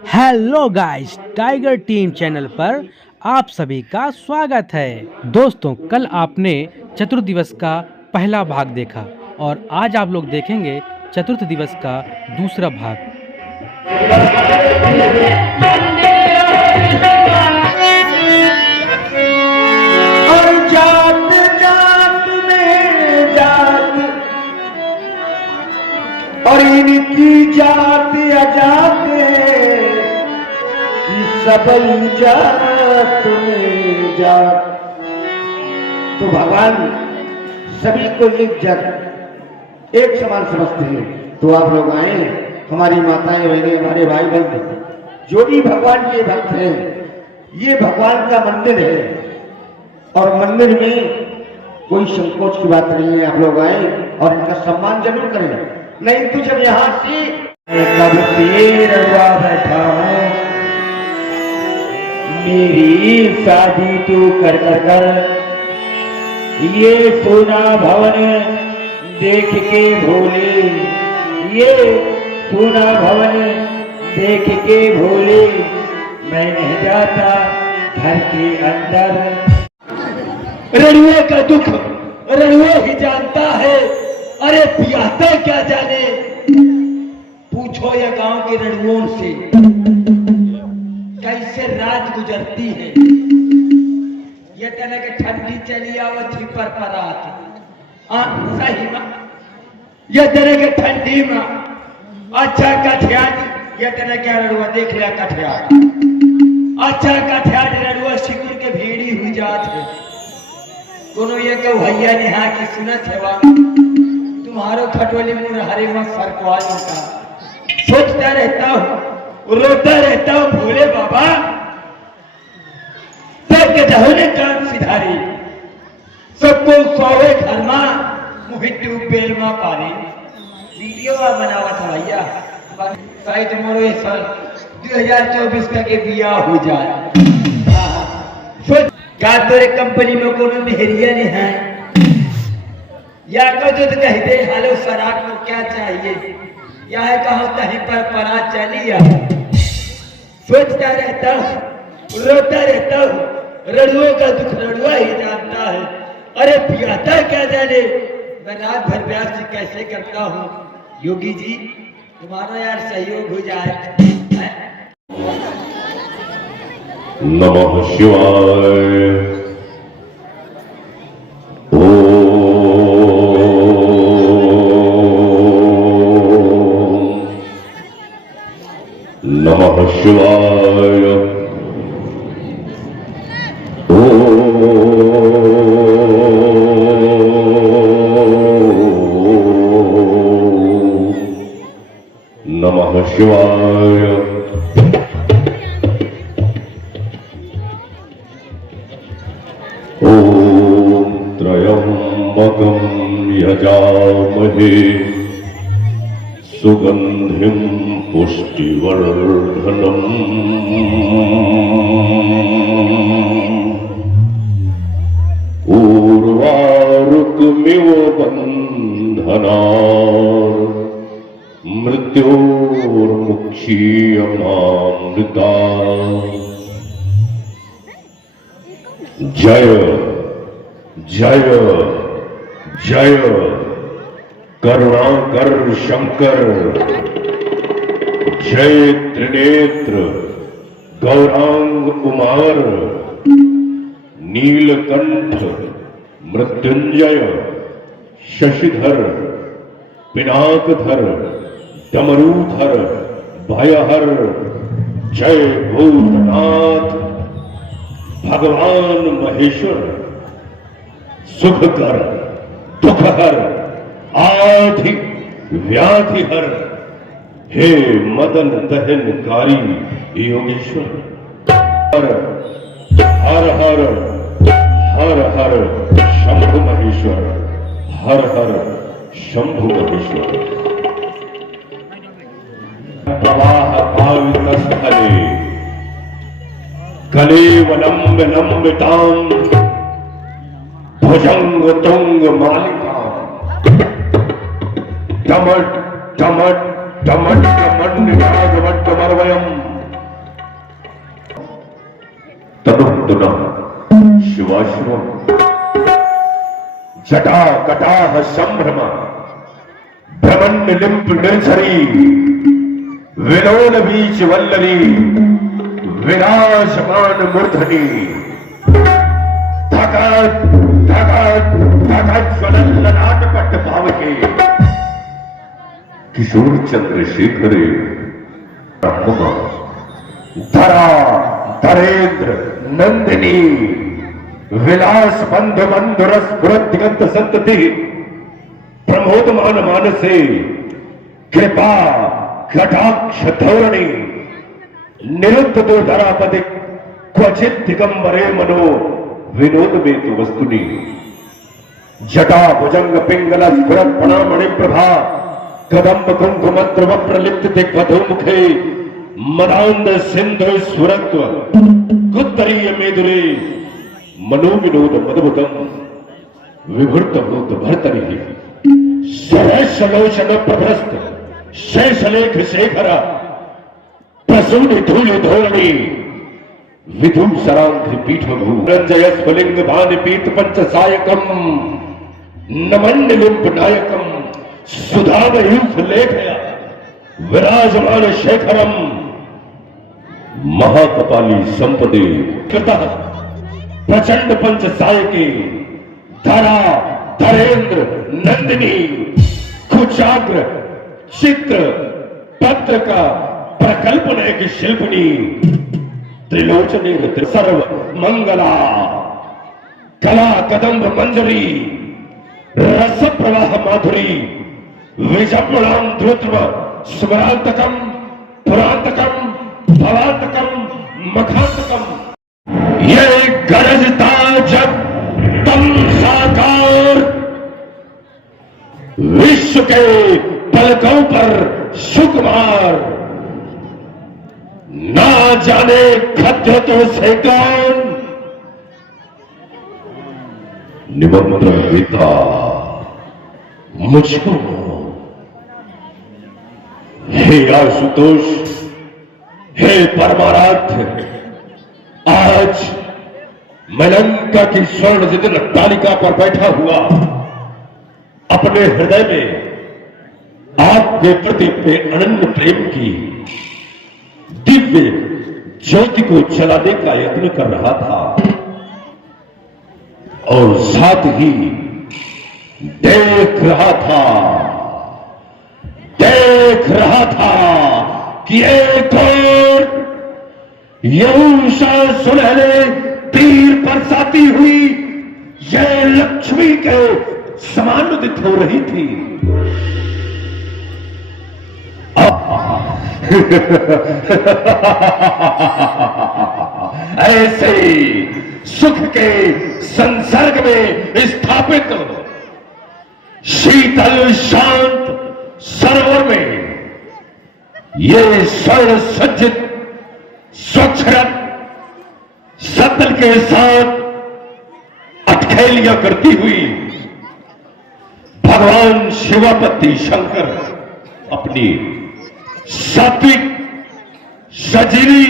Hello guys, tiger team channel पर आप सभी का स्वागत है। दोस्तों, कल आपने चतुर्थ दिवस का पहला भाग देखा और आज आप लोग देखेंगे चतुर्थ दिवस का दूसरा भाग। और जात जात में जात और इनकी जात अजात कि सबल जात में जात। तो भगवान सभी को एक समान समझते हैं। तो आप लोग आए, हमारी माताएं बहनें, हमारे भाई बहन, जो भी भगवान के भक्त हैं, ये भगवान का मंदिर है और मंदिर में कोई संकोच की बात नहीं है। आप लोग आए और इनका सम्मान जरूर करें, नहीं तो जब यहाँ से कब तेरा बैठा हूँ, मेरी शादी तू कर कर ये सोना भवन देख के भोले, ये सोना भवन देख के भोले, मैं नहीं जाता घर के अंदर। रड़ुए का दुख रड़ुए ही जानता है, अरे पियाता क्या जाने। पूछो ये गांव के रड़ुओं से कैसे रात गुजरती है। ये तरह के ठंडी चली आवत थी पर परात, सही में ये तरह के ठंडी में अच्छा कठियार, ये तरह क्या रड़ुआ देख लिया कठियार, अच्छा कठियार रड़ुआ सिकुर के भीड़ी हुई जात है। कोनो ये कहो भैया निहा की सुनत है वा तुम्हारो खटोली मुन हरे में सरकवाल का। सोचता रहता हूँ, रोता रहता हूँ, भोले बाबा सब के जहोने काम सिधारी, सबको सोवे घर में मुहित बेल में पारी। वीडियो बनावा था भैया, शायद मोरो ये साल 2024 का के बिया हो जाए। सोच का तोरे कंपनी में कोनो मेहरिया नहीं है, या कहो तो कह दे हालो सराक को क्या चाहिए, या है कहो कहीं पर परा चली। सोचता रहता हूँ, रोता रहता हूँ, रड़ुओं का दुख रड़ुआ ही जानता है, अरे पियाता क्या जाने। मैं रात भर ब्यास से कैसे करता हूँ। योगी जी तुम्हारा यार सहयोग हो जाए। नमः शिवाय। नमः शिवाय। नमः शिवाय। ओम त्र्यंबकं यजामहे सुगंधिं पुष्टिवर्धनम् उर्वारुकमिव बन्धनात् मृत्योर्मुक्षीयमामृतात्। जय जय जय करुणाकर शंकर, जय त्रिनेत्र गौरांग कुमार, नीलकंठ मृत्युंजय शशिधर पिनाकधर डमरूधर भयहर। जय भूतनाथ भगवान महेश्वर, सुखकर दुखहर आधि व्याधिहर, हे मदन दहनकारी योगेश्वर। हर हर हर हर हर शंभु महेश्वर, हर हर शंभु महेश्वर। प्रवाह पावितस्थले कलेवलंब लंबितां भुजंग तुंग मालिका, डमट डमट डमट डमट निरागमट डमरवयम् वंदना शिवाश्रम जटा कटाह संभ्रम भ्रमण्ड लिंप निर्झरी विलोल बीच वल्लरी विराजमान मूर्धनि धगत धगत धगत ज्वलन ललाट पट्ट भावके किशोर चंद्रशेखरे धरा धरेन्द्र नंदिनी विलास बंध बंध रस दिगंत संतति प्रमोदमान मानसे कृपा कटाक्ष धोरणी निरुद्ध दो धरापदि क्वचित दिगंबरे मनो विनोद में तु वस्तुनि जटा भुजंग पिंगल स्फुरत प्रणामणि प्रभा कदम्ब कुंकुमत्र वप्रलिप्त दिग्वधो मुखे मदांध सिंधु स्वरत्व गुत्तरीय मेदुरे मनोविनोद मदभुतम विभृत भूत भर्तरि सहस्रलोचन प्रभ्रस्त शेषलेख शेखर प्रसूनि धूलि धोरणी विधुम सरांघ्रि पीठभू रंजय स्फुलिंग भानि पीठ पंच सायकम नमन्य लिंप नायकम सुधामयूथ लेखया विराजमान शेखरम महाकपाली संपदे कृतः प्रचंड पंच सायके धरा धरेन्द्र नंदिनी कुचाग्र चित्र पत्र का प्रकल्पना की शिल्पनी त्रिलोचने सर्व मंगला कला कदम्ब मंजरी रस प्रवाह माधुरी विजपणाम ध्रुव स्मरांतकम पुरांतकम भवांतकम मखांतकम ये गरजता जब तम साकार विश्व के पलकों पर सुकुमार ना जाने खद्य तो से कौन निमंत्रण देता मुझको हे आशुतोष हे परमाराध्य आज मलंका की स्वर्ण जितन तालिका पर बैठा हुआ अपने हृदय में आपके प्रति अनन्य प्रेम की दिव्य ज्योति को जलाने का यत्न कर रहा था और साथ ही देख रहा था कि एक और यऊषा सुनहरे तीर बरसाती हुई यह लक्ष्मी के समान उदित हो रही थी। ऐसे सुख के संसर्ग में स्थापित शीतल शांत सरोवर में ये स्वर्ण सज्जित स्वच्छ रथ सतल के साथ अटखेलियां करती हुई भगवान शिवापति शंकर अपनी सात्विक सजीली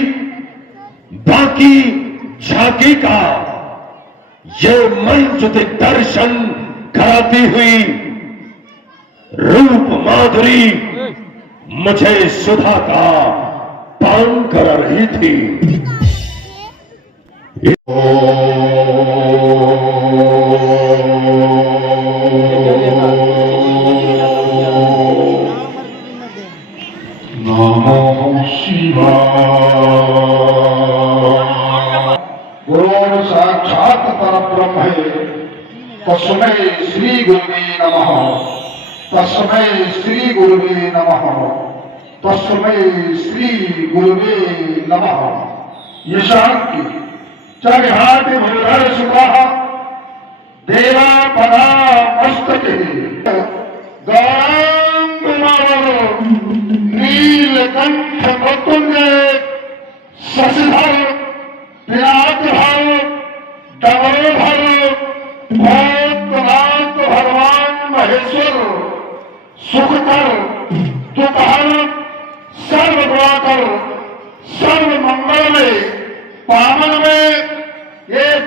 बाकी झांकी का ये मंच दर्शन कराती हुई रूप माधुरी मुझे सुधा का पान करा रही थी। नमो शिवाय। गुरु साक्षात् परब्रह्म तस्मै श्री गुरुवे नमः। तस्मै श्री गुरुवे नमः। तस्मै श्री गुरुवे नमः। यशांति चरघाटि भूधर सुखः देवापदा मस्तके गौरांग नीलकंठ मृत्युंजय शशिधर पिनाकधर डमरूधर भूतनाथ भगवान महेश्वर सुखकर दुखहर सर्व गुणाकर सर्व मंगल में पावन में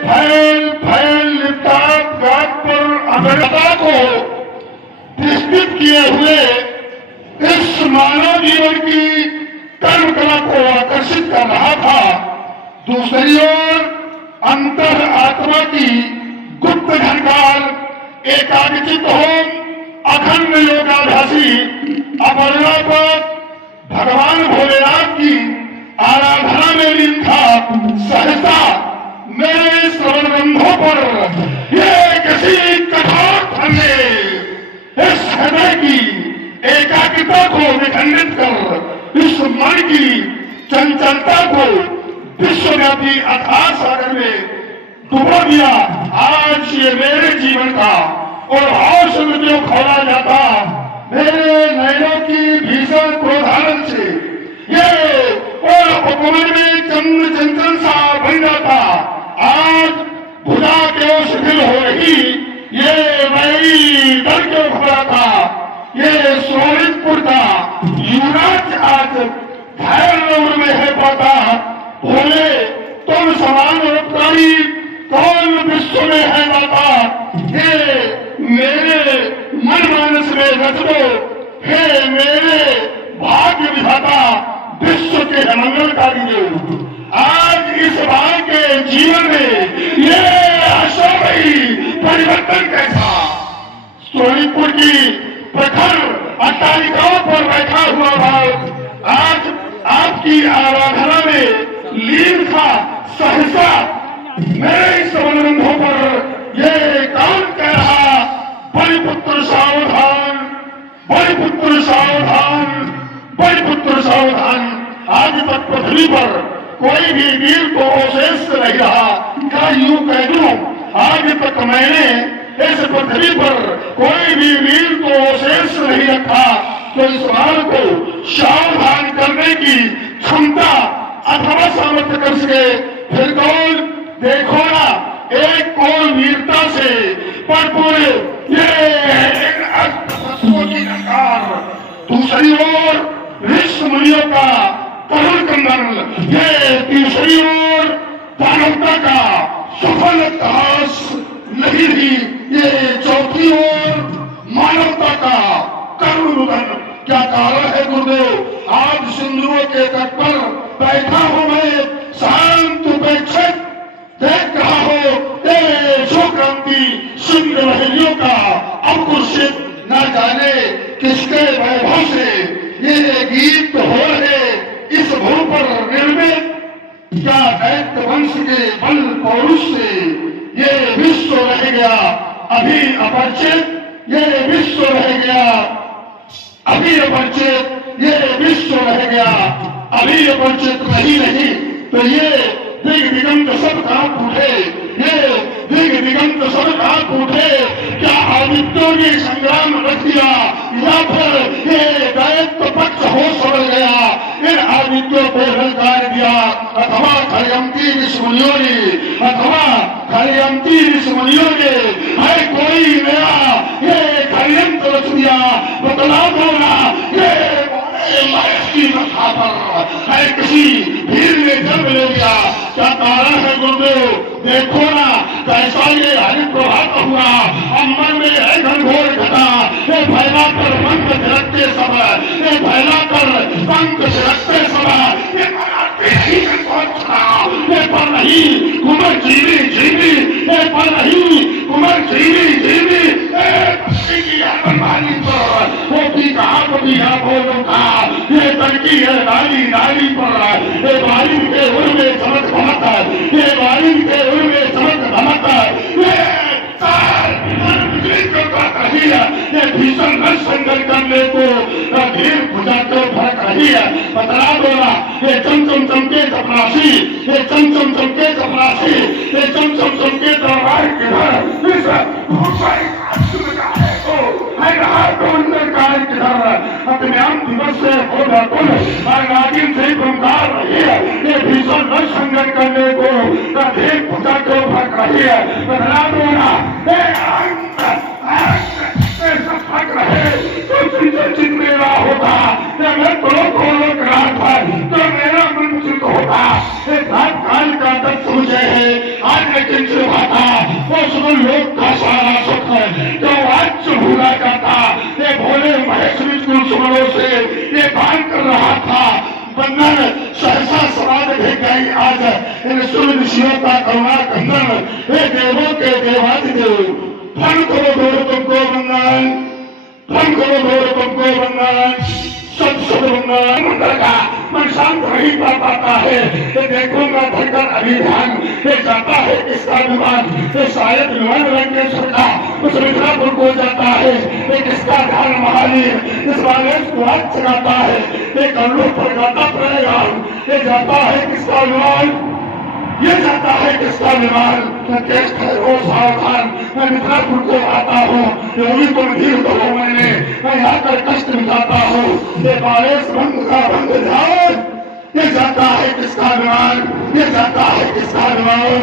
फैल फैल लिपटाप घाट पर अमेरिका को विस्तृत किए हुए इस मानव जीवन की कर्म कला को आकर्षित कर रहा था। दूसरी ओर अंतर आत्मा की गुप्त घनकाल एकाग्रचित होम अखंड योगाभ्यासी अपर्णा पर भगवान भोलेनाथ की आराधना में लीन था। सहसा मेरे श्रवण बंधों पर ये किसी कठोर फल ने इस हृदय की एकाग्रता को विखंडित कर इस मन की चंचलता को विश्वव्यापी अथाह सागर में डुबो दिया। आज ये मेरे जीवन का और हौसले जो खोला जाता मेरे नयनों की भीषण क्रोधानंद से ये और उपवन में चंद्र चंचल सा बन जाता। आज भुजा क्यों शिथिल हो रही, ये वही डर क्यों घबराता। ये सोनितपुर का युवराज आज धैर्य में है पाता। भोले तुम समान उपकारी कौन विश्व में है माता। हे मेरे मन मानस में रच दो, हे मेरे भाग्य विधाता विश्व के मंगलकारी देव। आज इस भाग के जीवन में ये अशावी परिवर्तन कैसा। सोनीपुर की प्रखर अट्टालिकाओं पर बैठा हुआ भाव आज आपकी आराधना में लीन था। सहसा मेरे संबंधों पर ये कौन कह रहा, बलिपुत्र सावधान, बलिपुत्र सावधान, बलिपुत्र सावधान। आज तक पृथ्वी पर कोई भी वीर को अवशेष नहीं रहा। क्या यूं कह दूं, आज तक मैंने इस पृथ्वी पर कोई भी वीर को अवशेष नहीं रखा। तो इस बाल को सावधान करने की क्षमता अथवा सामर्थ्य कर सके फिर कौन। देखो ना, एक कौन वीरता से भरपूर ये की नकार, दूसरी ओर ऋषि मुनियों का करुण कंदन, ये तीसरी ओर दानवता का सफल इतिहास नहीं थी, ये चौथी ओर मानवता का करुण रुदन। क्या कारण है गुरुदेव, आज सिंधुओं के तट पर बैठा हूं मैं शांत उपेक्षित, देख रहा हो जो क्रांति सिंह लहरियों का अकुर्षित न जाने किसके वैभव से ये गीत हो रहे इस भू पर निर्मित। क्या दैत्य वंश के बल पौरुष से ये विश्व रह गया अभी अपरिचित, ये विश्व रह गया अभी अपरिचित, ये विश्व रह गया अभी अपरिचित नहीं। तो ये दिग दिगंत सब कांप उठे, ये दिग दिगंत सब कांप उठे। क्या आदित्यों ने संग्राम रख दिया या फिर ये दैत्य पक्ष हो सड़ गया, इन आदित्यों को ललकार दिया। अथवा खड़यंती ऋषिमुनियों ने, अथवा खड़यंती ऋषिमुनियों ने है कोई नया ये खड़यंत्र रच दिया। बतला दो ना, ये की कथा पर है किसी भीड़ ने जन्म ले लिया। क्या कारण है गुरुदेव, देखो ना कैसा ये हरिप्रभात हुआ। अंबर में है घनघोर घटा, ये फैला कर पंख छिड़कते सब, ये फैला कर पंख छिड़कते सब, ये पर नहीं कुमर जीवी जीवी, ये पर नहीं कुमर जीवी जीवी। ये तड़की है नाली नाली पर, ये बारिश के उर में चमक धमक, ये बारिश के उर में चमक धमक, ये भीषण नर संघर्ष करने को धीर भुजा को फरक रही है। बतला दो ना, ये चमचम चमके चपरासी, ये चमचम चमके चपरासी, ये चमचम चमके दरबार किधर दिवस से हो जाकुल नागिन से गुमकार रही है। ये भीषण नर संघर्ष करने को धीर भुजा को फरक रही है। बतला दो ना, चित मेरा होता, मैं तो मेरा मन चित होता। काल का दर्द मुझे है, आज लेकिन चुभाता वो सब लोग का सारा सुख जो आज भूला जाता, ये भोले महेश बिल्कुल सुमनों से ये बात कर रहा था। बंधन सहसा समाज भी गई आज इन सुन ऋषियों का करुणा कंदन, हे देवों के देवादिदेव फल करो दो तुमको बंधन, फल करो दो तुमको बंधन, सब मंगल का मन शांत नहीं कर पाता है। ये देखूंगा धड़कन अभिधान ये जाता है किसका विमान, ये शायद विमान लंकेश्वर का उस मिथिलापुर को जाता है। ये किसका ध्यान महावीर इस बालेश को हाथ चलाता है। ये कल्लू पर गाता पड़ेगा, ये जाता है किसका विमान, ये जाता है किसका विमान। लंकेश ठहरो सावधान, मैं मिथिलापुर को आता हूँ, योगी को धीर दो मैंने, मैं यहाँ कर कष्ट मिटाता हूँ। ये बालेश भंग का भंग ध्यान, ये जाता है किसका विमान, ये जाता है किसका विमान,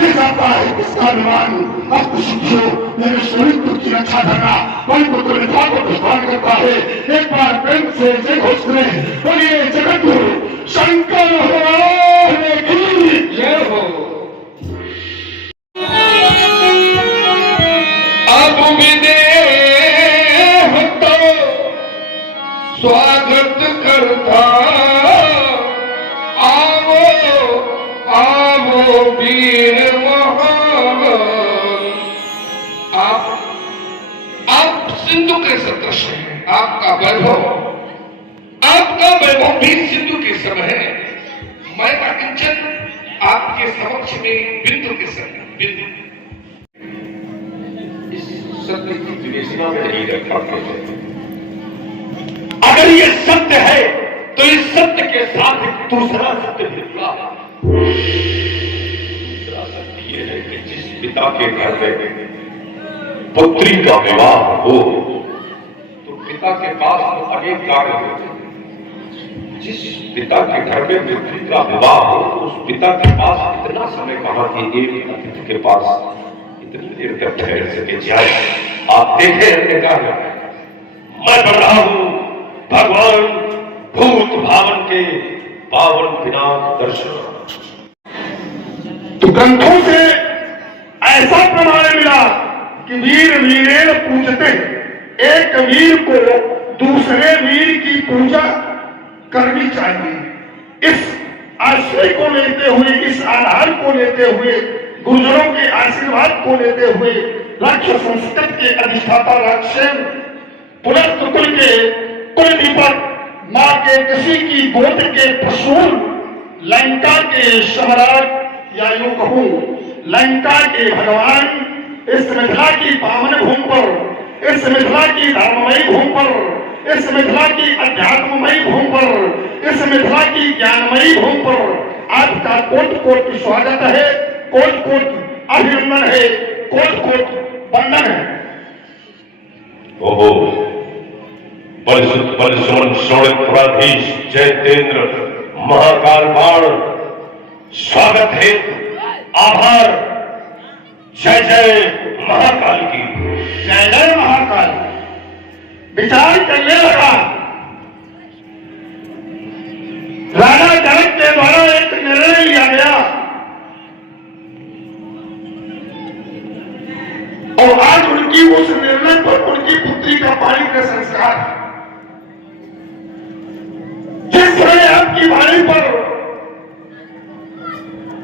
ये जाता है किसका विमान। अब तो शिक्षो मेरे शरीर की रक्षा करना, वही पुत्र मिथा को दुष्पान करता है। एक बार प्रेम से जय घोष करें, बोलिए जगत गुरु शंकर भगवान की जय हो। अब विदेह तो स्वागत करता, आओ आओ वीर महान। आप सिंधु के सदृश हैं, आपका वैभव भी सिंधु के सम है। मैं का किंचन आपके समक्ष में बिंदु के सम बिंदु। इस सत्य की विवेचना में नहीं रख पाते हैं। अगर ये सत्य है तो इस सत्य के साथ एक दूसरा सत्य भी जुड़ा। दूसरा सत्य ये है कि जिस पिता के घर में पुत्री का विवाह हो तो पिता के पास तो अनेक कार्य होते हैं। जिस पिता के घर में पुत्री का विवाह हो तो उस पिता के पास इतना समय कहा कि एक अतिथि के पास इतनी देर तक ठहर सके जाए। आप देखें मैं पढ़ रहा हूं भगवान भूत भावन के पावन विनाश दर्शन। तो ग्रंथों से ऐसा प्रमाण मिला कि वीर वीरेण पूजते, एक वीर को दूसरे वीर की पूजा करनी चाहिए। इस आश्रय को लेते हुए, इस आधार को लेते हुए, गुरुजनों के आशीर्वाद को लेते हुए राक्षस संस्कृत के अधिष्ठाता राक्षसेन पुनर्कुल के कुल दीपक मां के किसी की गोद के प्रसूल लंका के सम्राट या यूं कहूं लंका के भगवान इस मिथिला की पावन भूमि पर, इस मिथिला की धर्ममयी भूमि पर, इस मिथिला की अध्यात्ममयी भूमि पर, इस मिथिला की ज्ञानमयी भूमि पर आपका कोट कोट स्वागत है, कोट कोट अभिनंदन है, कोट कोट वंदन है। ओहो बलसुमन शौर्यधीश जयतेंद्र महाकाल बाण स्वागत है, आभार। जय जय महाकाल की जय जय महाकाल। विचार करने लगा राजा जनक के द्वारा एक निर्णय लिया गया और आज उनकी उस निर्णय पर उनकी पुत्री का पानी का संस्कार। जिस समय आपकी वाणी पर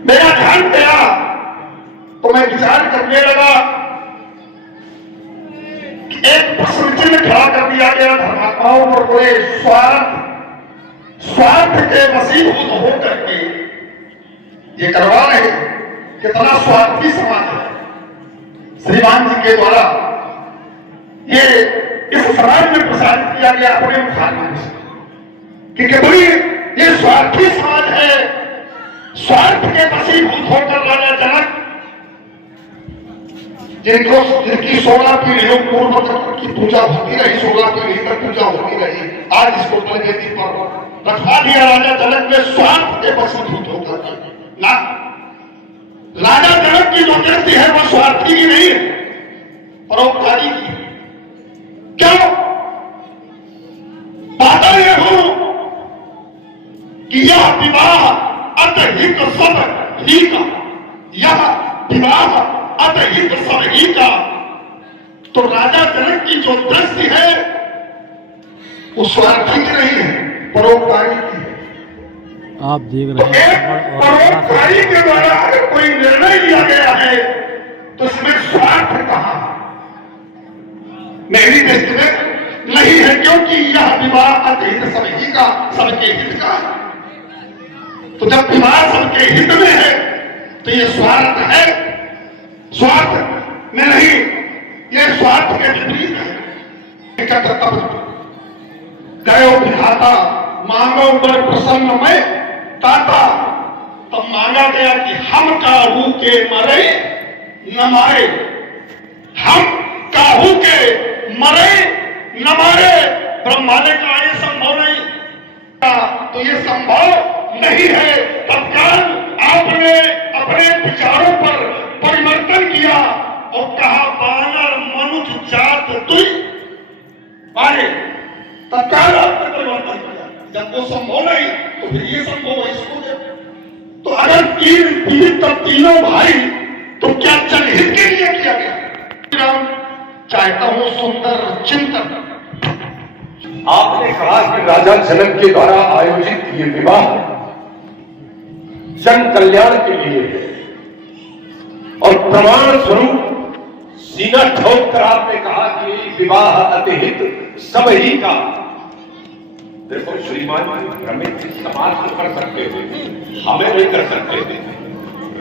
मेरा ध्यान गया तो मैं विचार करने लगा कि एक प्रश्न चिन्ह खड़ा कर दिया गया धर्मात्माओं पर पूरे स्वार्थ के वशीभूत होकर के ये करवा रहे। कितना स्वार्थी समाज है। श्रीमान जी के द्वारा ये इस समाज में प्रसारित किया गया अपने मुखारबिंद से कि केवल ये स्वार्थी समाज है। स्वार्थ के वशीभूत होकर राजा जनक जिनकी 16 पीढ़ियों पूर्व तक की पूजा होती रही, 16 पीढ़ी तक पूजा होती रही, आज इसको वेदी पर रखवा दिया राजा जनक ने स्वार्थ के वशीभूत होकर ना। राजा जनक की जो कीर्ति है वह स्वार्थी की नहीं है, परोपकारी की। क्यों? बात यह हो कि यह विवाह अतहित सब ही का, यह विवाह अतहित सबही का। तो राजा जनक की जो दृष्टि है वो स्वार्थी की नहीं है, परोपकारी की है। आप देख तो रहे एक हैं परोपकारी के द्वारा अगर कोई निर्णय लिया गया है तो इसमें स्वार्थ कहां? मेरी दृष्टि में नहीं है, क्योंकि यह विवाह अतहित सबही का, सबके हित का है। तो जब विवाह सबके हित में है तो ये स्वार्थ है, स्वार्थ में नहीं, ये स्वार्थ के विपरीत है। तब गयो विधाता मांगो बर प्रसन्न में ताता। तब मांगा गया कि हम काहू के मरे न मारे, हम काहू के मरे न मारे। ब्रह्मा ने कहा ये संभव नहीं, तो ये संभव नहीं है। तत्काल आपने अपने विचारों पर परिवर्तन किया और कहा बानर मनुष्य जात तुई मारे। तत्काल आपने परिवर्तन किया। जब वो संभव नहीं तो फिर ये संभव है, इसको दे। तो अगर तीन पीड़ित तब तीनों भाई, तो क्या जनहित के लिए किया गया? चाहता हूं सुंदर चिंतन। आपने कहा कि राजा जनक के द्वारा आयोजित ये विवाह जन कल्याण के लिए है, और प्रमाण स्वरूप सीना ठोक कर आपने कहा कि विवाह अतिहित सब ही का। देखो श्रीमान, भ्रमित समाज को कर सकते थे, हमें नहीं कर सकते थे,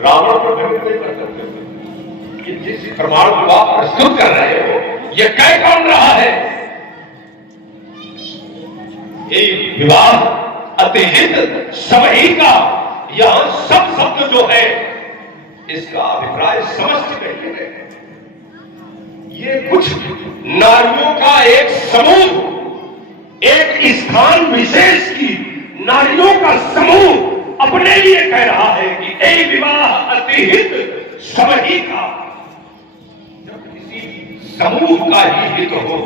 रावण को भ्रमित नहीं कर सकते थे कि जिस प्रमाण को आप प्रस्तुत कर रहे हो ये कह कौन रहा है? ये विवाह अतिहित सबही का, यहां सब शब्द जो है इसका अभिप्राय समस्त नहीं है। ये कुछ नारियों का एक समूह, एक स्थान विशेष की नारियों का समूह अपने लिए कह रहा है कि ये विवाह अतिहित सबही का। जब किसी समूह का ही हित हो,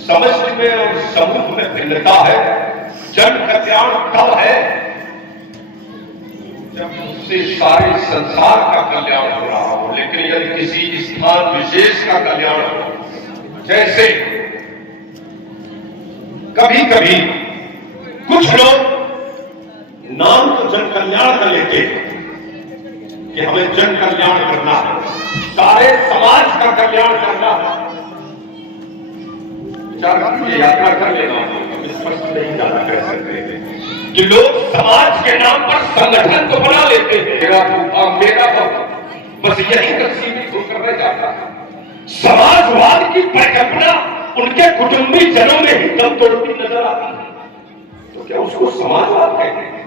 समष्टि में और समूह में भिन्नता है। जन कल्याण तब है जब उससे सारे संसार का कल्याण हो रहा हो, लेकिन यदि किसी स्थान विशेष का कल्याण हो, जैसे कभी कभी कुछ लोग नाम तो जन कल्याण का लेते हैं कि हमें जन कल्याण करना है, सारे समाज का कल्याण करना है। यात्रा कर लेना, स्पष्ट नहीं जाना कर सकते हैं कि लोग समाज के नाम पर संगठन तो बना लेते हैं, मेरा बस यही तक सीमित होकर रह जाता है। समाजवाद की परिकल्पना उनके कुटुंबी जनों में ही दम तोड़ती नजर आती है, तो क्या उसको समाजवाद कहते हैं?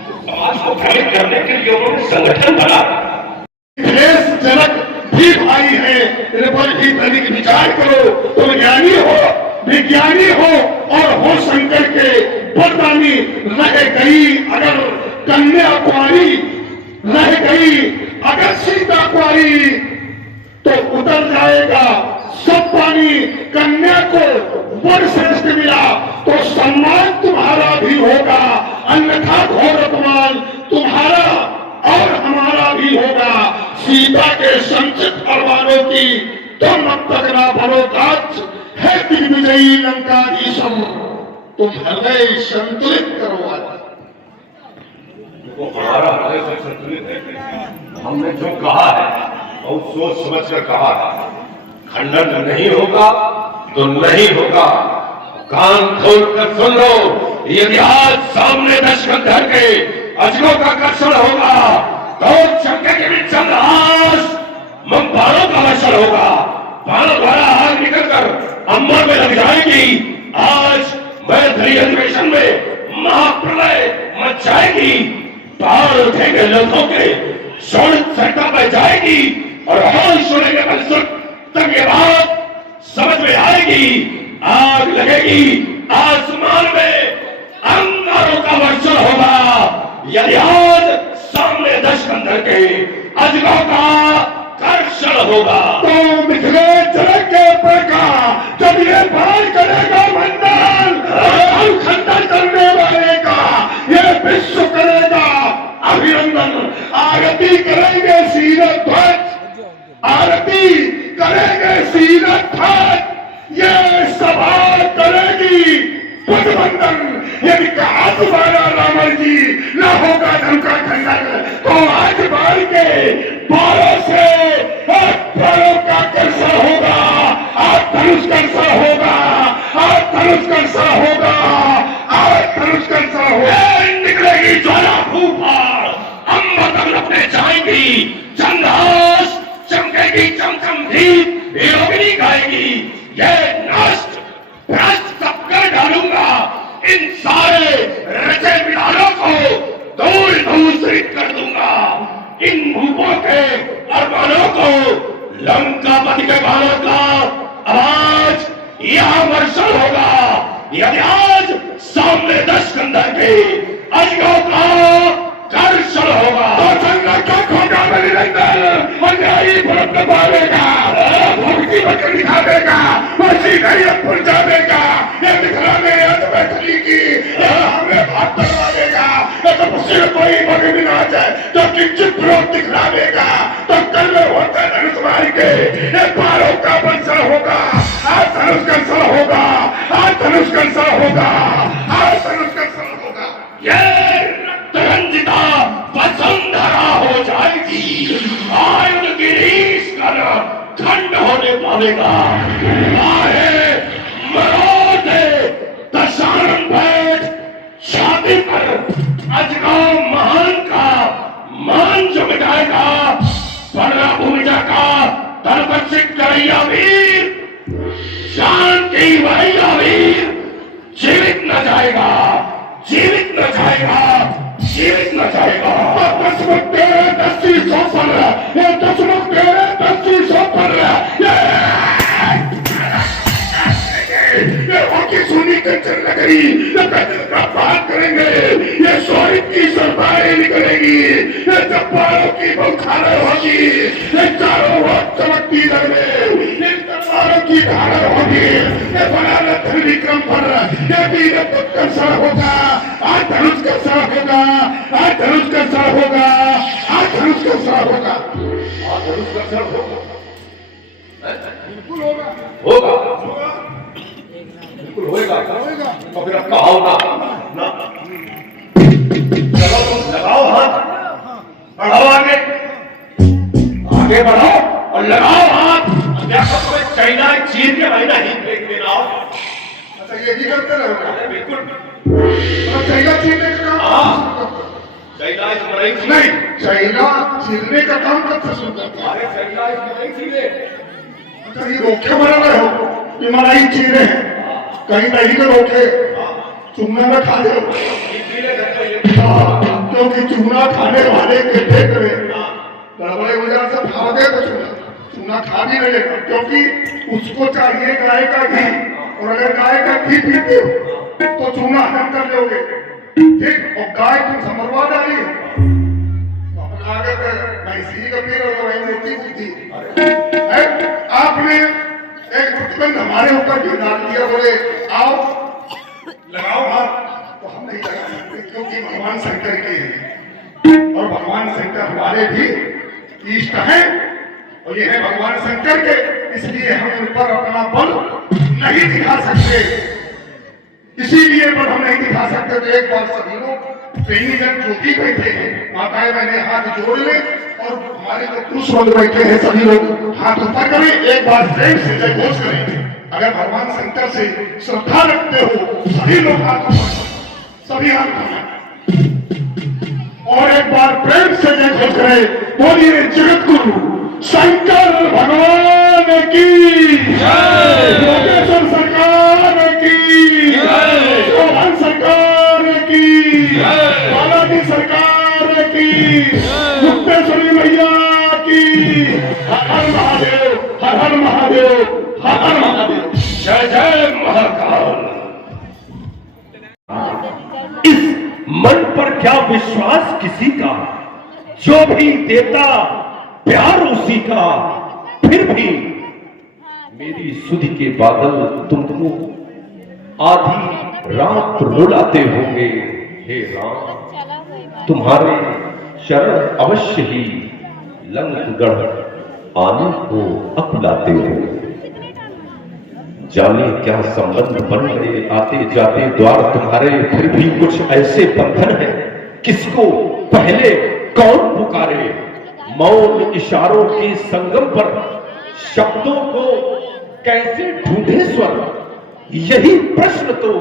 तो समाज को भ्रमित करने के लिए उन्होंने संगठन बना। जनक भी भाई है, तेरे पर भी तनिक विचार करो। तुम ज्ञानी हो, विज्ञानी हो और हो शंकर के वरदानी। रह गई अगर कन्या कुंवारी, रह गई अगर सीता कुंवारी, तो उतर जाएगा सब पानी। कन्या को वर श्रेष्ठ मिला तो सम्मान तुम्हारा भी होगा, अन्यथा घोर अपमान तुम्हारा और हमारा भी होगा। सीता के संचित अरमानों की तुम अब तक ना भरोताज है, दिग्विजयी लंकाधीशम तुम हृदय संतुलित करो। हमारा हृदय संतुलित है, हमने जो कहा है और सोच समझ कर कहा है, खंडन नहीं होगा तो नहीं होगा। कान खोल कर सुन लो, यदि आज सामने दशमन धर के अजगों का कर्षण होगा तो शंकर के बीच चंद्र आज बाणों का वर्षण होगा। बाणों द्वारा आग निकलकर अंबर में लग जाएगी। आज मैत्री अधिवेशन में महाप्रलय मच जाएगी, पहाड़ उठेंगे लोगों के, शोणित सड़का पर जाएगी और होश सुनेंगे बंसुर तब ये बात समझ में आएगी। आग लगेगी, आसमान में अंगारों का वर्षण होगा। यदि आज सामने दशकंधर के अजगों का कर्षण होगा तो मिथिले जनक के प्रका जब ये पार करेगा मंडल, खंडन करने वाले का ये विश्व करेगा अभिनंदन। आगत आरती करेंगे सीरत ध्वज, आरती करेंगे सीरत ध्वज, ये सभा करेगी बुद्धबंधन। यदि कहा तुम्हारा रावण जी न होगा धर्म का खंडन, तो आज बार के बारों से पैरों का कर्षा होगा, आज धनुष कर्षा होगा, आज धनुष कर्षा होगा, आज धनुष कर्षा होगा। निकलेगी ज्वाला भूपाल, अम्बर तक लपटे जाएंगी, चंद्रहास चमकेगी चमचम दीप, योगिनी गाएगी, ये नष्ट भ्रष्ट सब कर डालूंगा, इन सारे रचे बिलालों को धूल धूसरित कर दूंगा, इन भूपों के अरमानों को लंकापति के बालों का आवाज यहां वर्षण होगा। यदि आज सामने 10 कंधर के अजगों का कर्षण होगा, तो संरक्षण का खोटा में निरंतर अन्यायी भरत पावेगा, भक्ति बचन दिखा देगा, वैसी गैरत फुल जाएगा, ये दिखला में अंत बैठली की हमें भाग करवा देगा, तो मुझसे कोई बड़ी भी ना जाए तो किंचित विरोध दिखला देगा, तो कल होता धनुष मार के ये पारों का वर्षण होगा, आज धनुष कर्षण होगा, आज धनुष कर्षण होगा, आज धनुष कर्षण होगा। ये रंजिता वसुंधरा हो जाएगी, आयुध गिरीश का खंड होने पावेगा। आए मरोदे दशानन बैठ छाती पर अजगांव महान का मान जो मिटाएगा, बड़ा भूमिजा का तलपक्षित करैया वीर, शांति वैया वीर जीवित न जाएगा, जीवित न जाएगा, जीवित न जाएगा। 10 मुख तेरे 10 सौ पर, ये 10 मुख तेरे 10 सौ पर, ये होगी सुनी कंचन नगरी, ये पैदल का पार करेंगे, ये शोरित की सरदारें निकलेगी, ये चप्पारों की बौछारें होगी, ये चारों ओर चमकती लगने, ये तलवारों की धारें होगी, ये बनारस धन विक्रम पर, ये वीर कर्षण होगा, आज धनुष कर्षण होगा, आज धनुष कर्षण होगा, आज धनुष कर्षण होगा, आज धनुष कर्षण होगा, बिल्कुल होगा, होगा, बिल्कुल होएगा, तो फिर अब कहो ना, चलो तुम लगाओ हाथ, बढ़ाओ आगे, आगे बढ़ाओ और लगाओ हाथ। देखो तुम्हें चाइना चीन के महीना ही ब्रेक देना हो। अच्छा ये भी करते रहोगे? बिल्कुल। तो चाइना चीरने का काम? चाइना इस मराई चीन नहीं, चाइना चीरने का काम कब से शुरू करता है? अरे चाइना इस मराई चीरे। अच्छा ये रोके बना रहे हो कि मराई चीरे हैं, कहीं नहीं तो रोके चूना न खा दे, क्योंकि चूना खाने वाले के पेट में गड़बड़े वजह से भागे तो चूना खा भी नहीं लेगा, क्योंकि उसको चाहिए गाय का घी, और अगर गाय का घी पीते हो तो चूना हजम कर लोगे, ठीक, और गाय तुम समरवा डाली हो तो अपना आगे भैंसी का पी रहे हो, मोटी बुद्धि आपने एक प्रतिबंध हमारे ऊपर भी डाल दिया, बोले आओ लगाओ हाथ, तो हम नहीं लगा सकते, क्योंकि भगवान शंकर के हैं और भगवान शंकर हमारे भी इष्ट हैं, और ये है भगवान शंकर के, इसलिए हम उन पर अपना बल नहीं दिखा सकते, इसीलिए बल हम नहीं दिखा सकते। तो एक बार सभी लोग प्रेमी जन जो भी बैठे हैं, माताएं बहने हाथ जोड़ ले, और हमारे जो पुरुष लोग बैठे हैं सभी लोग हाथ ऊपर करें, एक बार प्रेम से जय घोष करें। अगर भगवान शंकर से श्रद्धा रखते हो सभी लोग हाथ ऊपर, सभी हाथ ऊपर, और एक बार प्रेम से जय घोष करें, बोलिए जगत गुरु शंकर भगवान की जय, योगेश्वर सरकार की जय, शोभन सरकार की जय, बालाजी सरकार की, गुप्तेश्वरी मैया की, हर हर महादेव, हर हर महादेव, हर हर महादेव, जय जय महाकाल। इस मन पर क्या विश्वास किसी का, जो भी देता प्यार उसी का, फिर भी मेरी सुधि के बादल तुमको आधी रात रुलाते होंगे। हे राम, तुम्हारे शरण अवश्य ही लंकगढ़ आने को अपनाते हो। जाने क्या संबंध बन गए आते जाते द्वार तुम्हारे, फिर भी कुछ ऐसे बंधन है किसको पहले कौन पुकारे। मौन इशारों के संगम पर शब्दों को कैसे ढूंढे स्वर, यही प्रश्न तो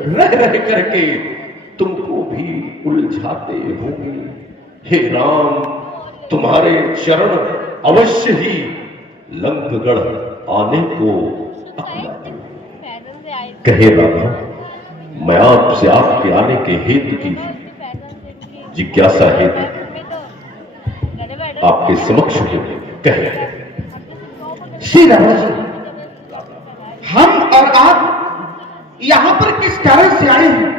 रह रह करके तुमको भी उलझाते होंगे। हे राम, तुम्हारे चरण अवश्य ही लंकगढ़ आने को अपनाते हो। कहे राधा, मैं आपसे आपके आने के हेतु की जिज्ञासा हेतु आपके समक्ष हो कहे। श्री राधा जी, हम और आप यहां पर किस कारण से आए हैं,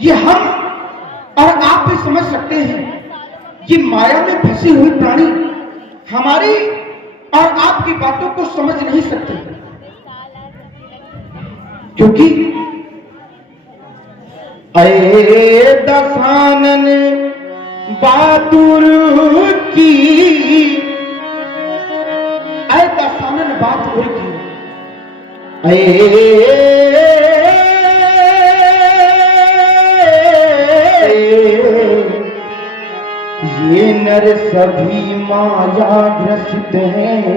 ये हम और आप भी समझ सकते हैं। ये माया में फंसी हुई प्राणी हमारी और आपकी बातों को समझ नहीं सकते, क्योंकि अये दशानन बहादुर की, अये दशानन बहादुर की, ये नर सभी माया ग्रसित हैं,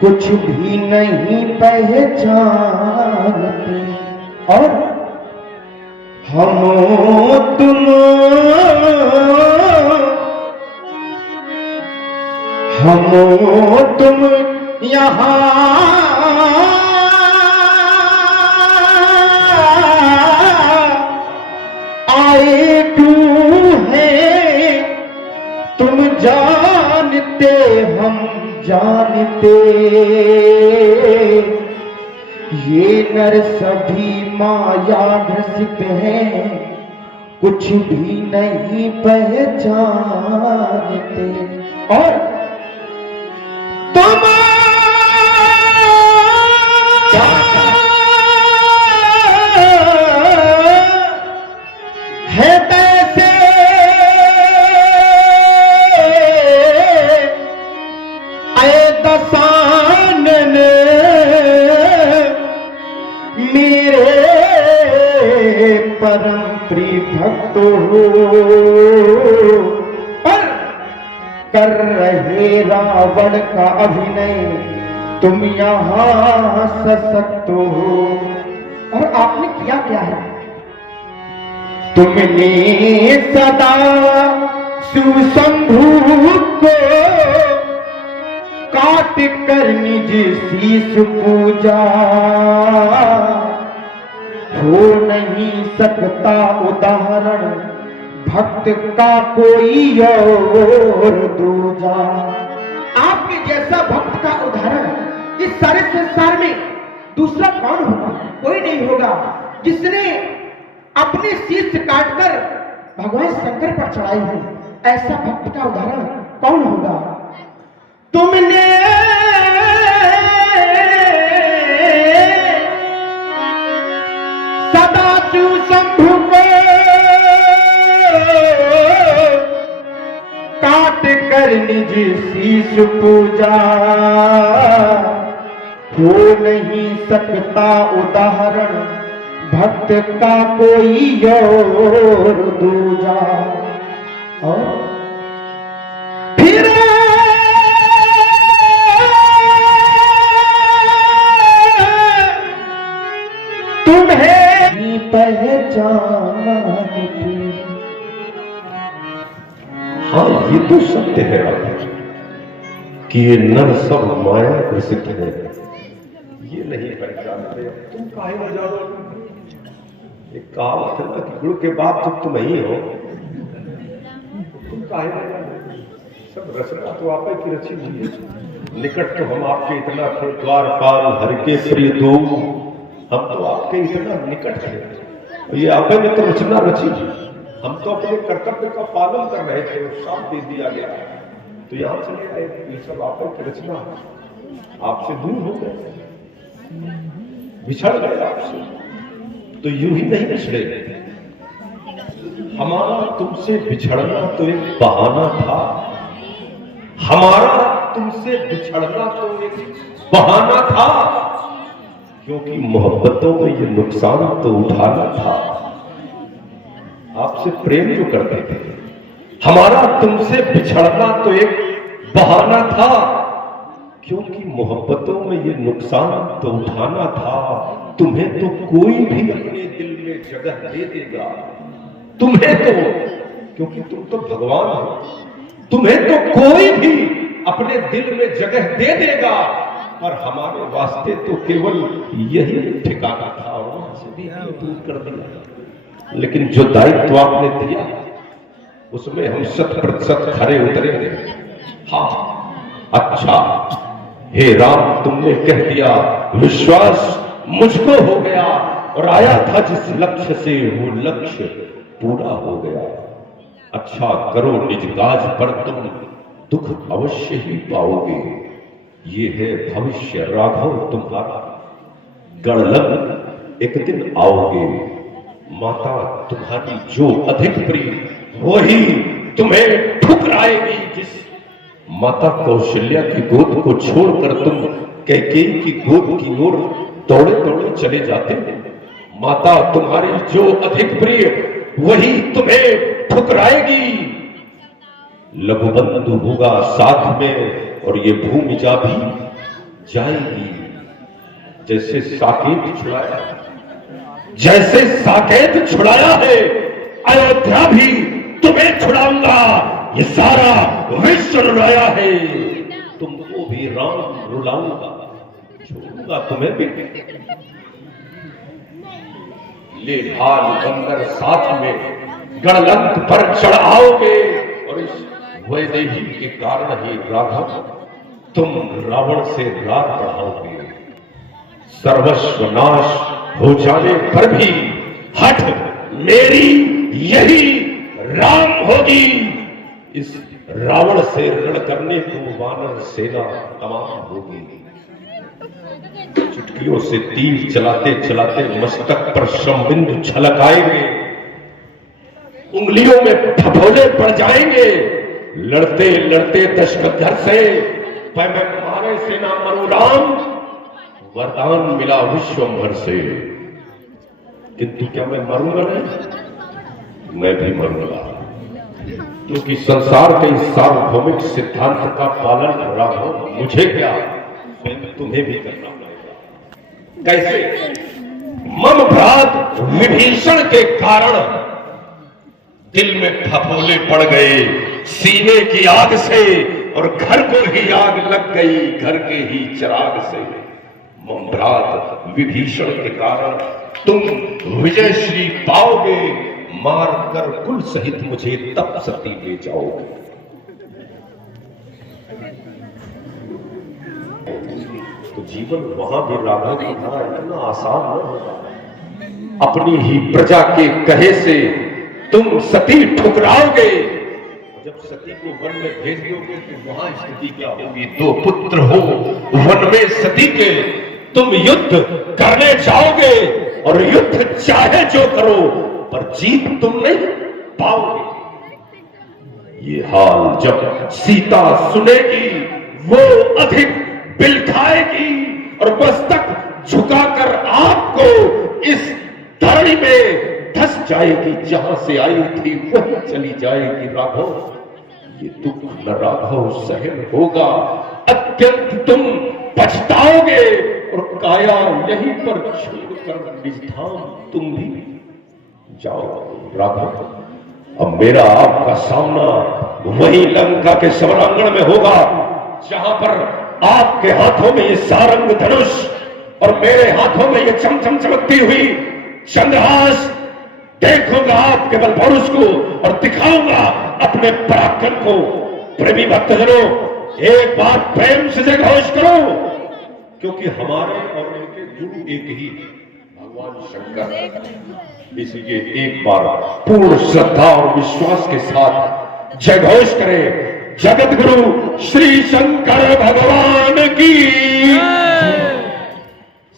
कुछ भी नहीं पहचानते, और हम तुम यहाँ आए क्यों हैं, तुम जानते हम जानते, ये नर सभी माया ग्रसित हैं, कुछ भी नहीं पहचानते, और तुम है कैसे आए दशानन मेरे परम प्रिय भक्त हो, पर कर रहे रावण का अभिनय तुम यहाँ सशक्त हो। और आपने किया क्या है, तुमने सदा सुशंभु को काट कर निज शीश पूजा, हो नहीं सकता उदाहरण भक्त का कोई और दूजा। आपके जैसा भक्त का उदाहरण इस सारे संसार में दूसरा कौन होगा, कोई नहीं होगा, जिसने अपने शीश काटकर भगवान शंकर पर चढ़ाई है। ऐसा भक्त का उदाहरण कौन होगा। तुमने सदा शंभु को काट कर निज शीश पूजा, हो नहीं सकता उदाहरण भक्त का कोई और दूजा। और फिर तुम्हें पहचानती। हाँ, ये तो सत्य है कि ये नर सब माया ग्रसित है, ये नहीं पहचानते। तुम काहे हो जाओ, एक कहावत है ना कि गुड़ के बाप जब तुम ही हो, तुम काहे हो जाओ। सब रचना तो आप की रची हुई है। निकट तो हम आपके इतना थे, द्वारपाल हर के प्रिय दो, हम तो आपके इतना निकट थे। ये आप ने तो रचना रची, हम तो अपने कर्तव्य का पालन कर रहे थे, शाप दे दिया गया तो यहां चले आए। ये सब आप की रचना, आपसे दूर हो गए, बिछड़ गए आपसे, तो यूं ही नहीं बिछड़े। हमारा तुमसे बिछड़ना तो एक बहाना था, हमारा तुमसे बिछड़ना तो एक बहाना था, क्योंकि मोहब्बतों में ये नुकसान तो उठाना था। आपसे प्रेम जो करते थे, हमारा तुमसे बिछड़ना तो एक बहाना था, क्योंकि मोहब्बतों में ये नुकसान तो उठाना था। तुम्हें तो कोई भी अपने दिल में जगह दे देगा, तुम्हें तो, क्योंकि तुम तो भगवान हो, तुम्हें तो कोई भी अपने दिल में जगह दे देगा, पर हमारे वास्ते तो केवल यही ठिकाना था और वहां से भी दूर कर दिया। लेकिन जो दायित्व आपने दिया उसमें हम 100% खरे उतरेंगे। हाँ, अच्छा, हे राम, तुमने कह दिया, विश्वास मुझको हो गया, और आया था जिस लक्ष्य से वो लक्ष्य पूरा हो गया। अच्छा करो निज काज पर तुम दुख अवश्य ही पाओगे, ये है भविष्य राघव तुम्हारा, गढ़लग एक दिन आओगे। माता तुम्हारी जो अधिक प्रिय वही तुम्हें ठुकराएगी। जिस माता कौशल्या की गोद को छोड़कर तुम कैकेयी की गोद की ओर दौड़े दौड़े चले जाते हैं, माता तुम्हारी जो अधिक प्रिय वही तुम्हें ठुकराएगी। लघुबंधु होगा साथ में और ये भूमि जा भी जाएगी। जैसे साकेत छुड़ाया, जैसे साकेत छुड़ाया है, अयोध्या भी तुम्हें छुड़ाऊंगा। ये सारा विश्व रुलाया है, तुमको भी राम रुलाऊंगा, छोड़ूंगा तुम्हें भी। ले हाल बंदर साथ में गढ़लंक पर चढ़ाओगे, और इस वैदेही के कारण ही राघव तुम रावण से रात बढ़ाओगे। सर्वस्व नाश हो जाने पर भी हठ मेरी यही राम होगी। इस रावण से रण करने को वानर सेना तमाम होगी। चुटकियों से तीर चलाते चलाते मस्तक पर शमबिंदु छलक आएंगे, उंगलियों में फफोले पड़ जाएंगे। लड़ते लड़ते दशरथ से मैं मारे से ना मरू राम, वरदान मिला विश्वंभर से। किंतु क्या मैं मरूंगा नहीं? मैं भी मरूंगा, क्योंकि संसार के इस सार्वभौमिक सिद्धांत का पालन कर रहा हूं। मुझे क्या, तुम्हें भी करना पड़ेगा। कैसे? मम भ्रात विभीषण के कारण दिल में फफोले पड़ गए सीने की आग से, और घर को ही आग लग गई घर के ही चिराग से। मम भ्रात विभीषण के कारण तुम विजयश्री पाओगे, मार कर कुल सहित मुझे तप सती ले जाओगे। तो जीवन वहां भी राघव की तरह इतना आसान न होगा। अपनी ही प्रजा के कहे से तुम सती ठुकराओगे। जब सती को वन में भेज दोगे तो वहां स्थिति क्या होगी? दो पुत्र हो वन में सती के, तुम युद्ध करने जाओगे, और युद्ध चाहे जो करो पर जीत तुम नहीं पाओगे। ये हाल जब सीता सुनेगी वो अधिक बिलखाएगी, और मस्तक झुकाकर आपको इस धरणी में धस जाएगी। जहां से आई थी वहीं चली जाएगी। राघव, ये दुख न राघव सहन होगा, अत्यंत तुम पछताओगे, और काया यहीं पर छोड़कर निजधाम तुम भी जाओ। राघव, अब मेरा आपका सामना वही लंका के समरांगण में होगा, जहां पर आपके हाथों में ये सारंग धनुष और मेरे हाथों में ये चमचम चमकती हुई चंद्रहास। देखूंगा आपके बल पौरुष को और दिखाऊंगा अपने पराक्रम को। प्रेमी भक्तजनों, एक बार प्रेम से जयघोष करो, क्योंकि हमारे और उनके गुरु एक ही भगवान शंकर। इसलिए एक बार पूर्ण श्रद्धा और विश्वास के साथ जयघोष करें, जगत गुरु श्री शंकर भगवान की।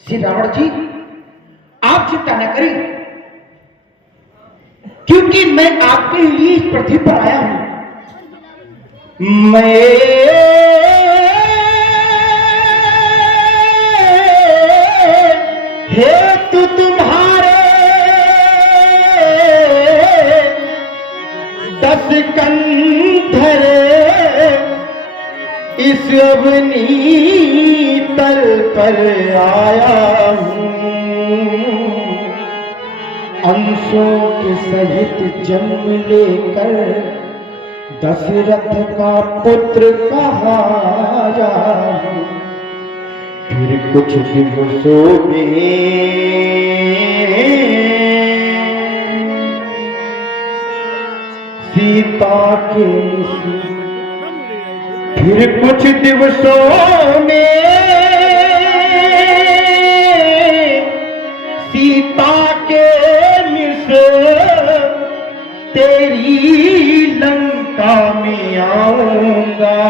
श्री रावण जी, आप चिंता न करें, क्योंकि मैं आपके लिए इस पृथ्वी पर आया हूं। मैं हेतु तुम्हारे 10 कंधर इस अवनी तल पर आया हूं। अंशों के सहित जन्म लेकर दशरथ का पुत्र कहाया हूं। फिर कुछ दिवसों में सीता के फिर कुछ दिवसों में सीता के मिस तेरी लंका में आऊंगा।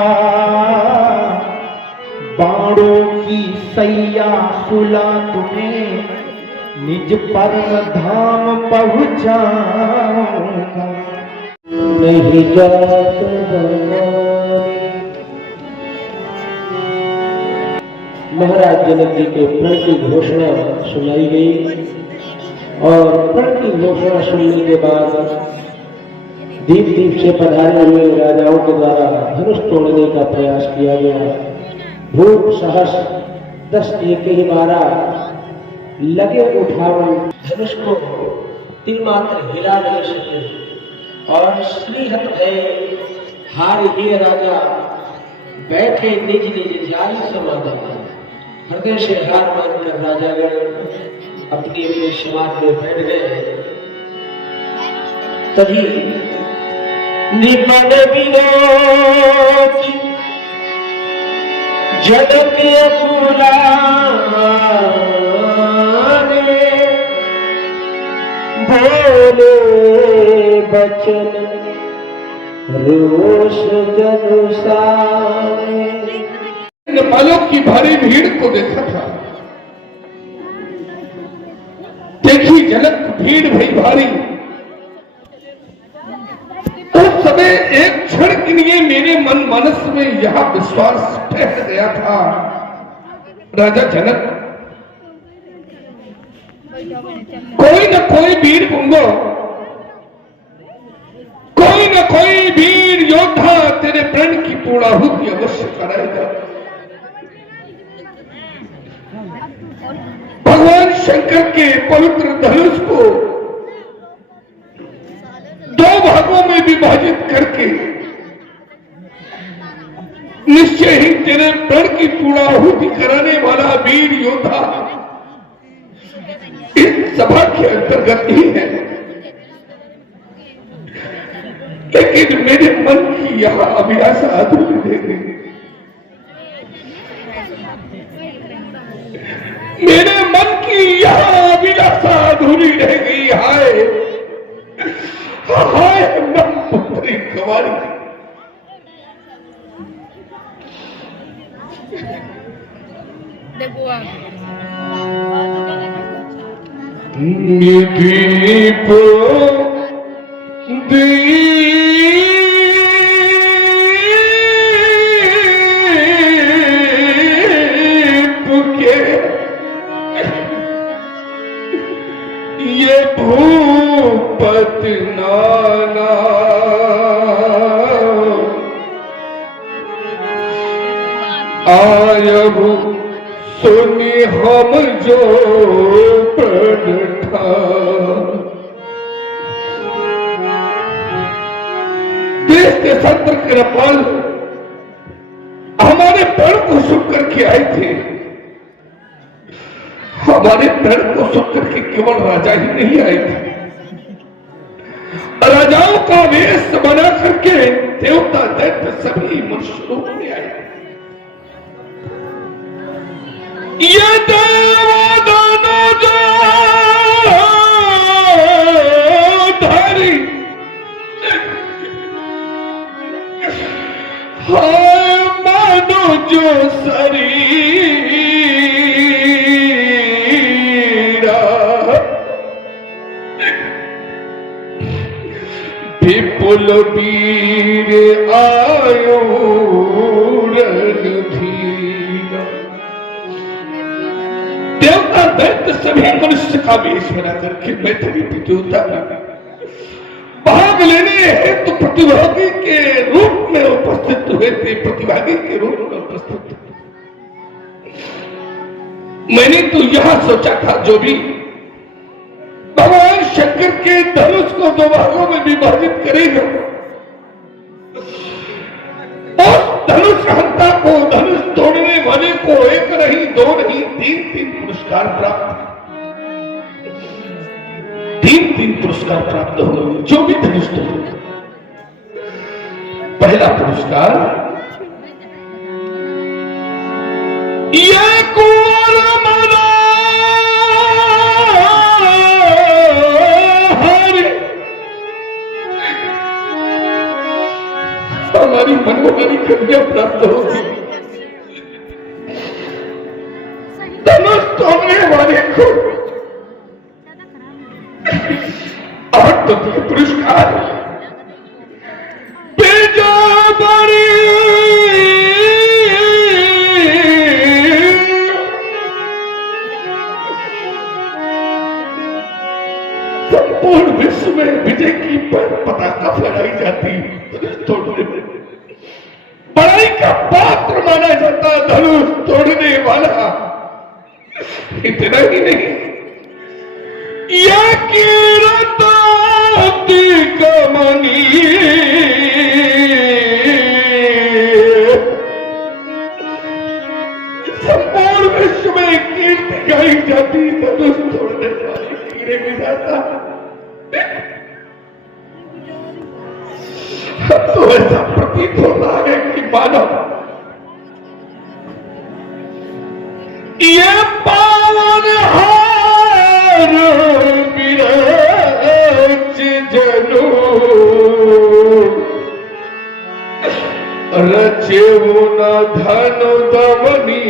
बाणों की सैया सुला तुम्हें निज परम धाम पहुंचाऊंगा। नहीं जात महाराज जनक जी के प्रण की घोषणा सुनाई गई और प्रण की घोषणा सुनने के बाद दीप दीप से पधारे हुए राजाओं के द्वारा धनुष तोड़ने का प्रयास किया गया। भूप सहस 10 एक ही मारा, लगे उठावन धनुष को तिल मात्र हिला नहीं सके और श्रीहत भय हार ही राजा बैठे निज निज जारी समाधान। हृदय से हार मानकर राजागण अपनी अपनी समाज में बैठ गए। तभी निपट विरोध जनक पुराने बोले बचन रोष जनुसारे। नेपालों की भारी भीड़ को देखा था। देखी जनक भीड़ भई भारी। उस समय एक क्षण के लिए मेरे मन मानस में यह विश्वास ठहर गया था, राजा जनक कोई न कोई वीर पुंगो, कोई न कोई वीर योद्धा तेरे प्रण की पूर्णाहुति अवश्य कराएगा। भगवान शंकर के पवित्र धनुष को 2 भागों में विभाजित करके निश्चय ही तेरे प्रण की पूर्णाहुति कराने वाला वीर योद्धा इस सभा के अंतर्गत ही है। लेकिन मेरे मन की यह अभिलाषा अधूरी रह गई। मेरे मन की यह अभिलाषा अधूरी रह गई। हाय हाय पुत्री कुंवारी। दीप के ये भूपत नाना आयु सुनि हम जो प्रण देश के संतर कृपाल हमारे प्रण को सुख करके आए थे। हमारे प्रण को सुख करके केवल राजा ही नहीं आए थे, राजाओं का वेश बना करके देवता दैत्य सभी मनुष्य रूप में आए। ये देवदानव जो धारी हाय मानो जो शरीरा पुल वीर आयो रणधीर। देवता दैत्य सभी मनुष्य का वेश बना करके मैथिली प्रतियोगिता में भाग लेने हेतु प्रतिभागी के रूप में उपस्थित हुए थे, प्रतिभागी के रूप में उपस्थित थे। मैंने तो यह सोचा था जो भी भगवान शंकर के धनुष को दो भागों में विभाजित करेगा, उस धनुष हंता को, धनुष तोड़ने वाले को एक नहीं, दो नहीं, तीन पुरस्कार प्राप्त, तीन पुरस्कार प्राप्त होंगे जो भी धनुष तोड़ेगा। पहला पुरस्कार ये कुंवर मनोहर, हमारी मनोहरी कन्या प्राप्त होगी। धनुष तोड़ने वाले को और तो पुरस्कार बेजा बड़ी संपूर्ण विश्व में विजय की पताका फहराई जाती। धनुष तोड़ने में बड़ाई का पात्र माना जाता धनुष तोड़ने वाला। इतना ही नहीं, यह कीर्ति कमनी संपूर्ण विश्व में कीर्ति गाई जाती धनुष तोड़ने वाली कीरे में जाता। तो ऐसा प्रतीत होता है कि मानव ये पावन हार विराज जनु रचेऊ न धनु दमनी।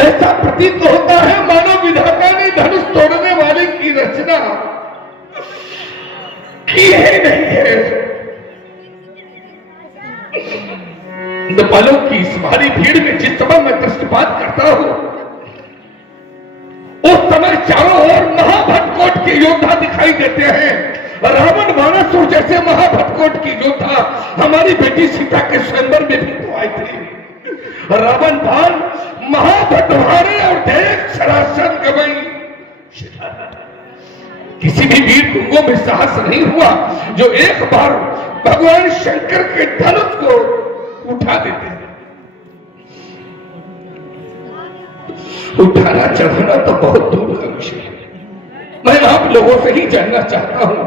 ऐसा प्रतीत होता है मानव विधाता ने धनुष तोड़ने वाले की रचना की है नहीं है। बालों की इस भारी भीड़ में जिस समय मैं दृष्टिपात करता हूं, उस समय चारों ओर महाभटकोट के योद्धा दिखाई देते हैं। रावण बाणासुर जैसे महाभटकोट की योद्धा हमारी बेटी सीता के स्वयंवर में भी तो आए थे। रावण बाण महाभटहारे और देख सरासन गवई। किसी भी वीर पुंगों में साहस नहीं हुआ जो एक बार भगवान शंकर के धनुष को उठा देते हैं। उठाना चढ़ाना तो बहुत दूर का विषय है। मैं आप लोगों से ही जानना चाहता हूं,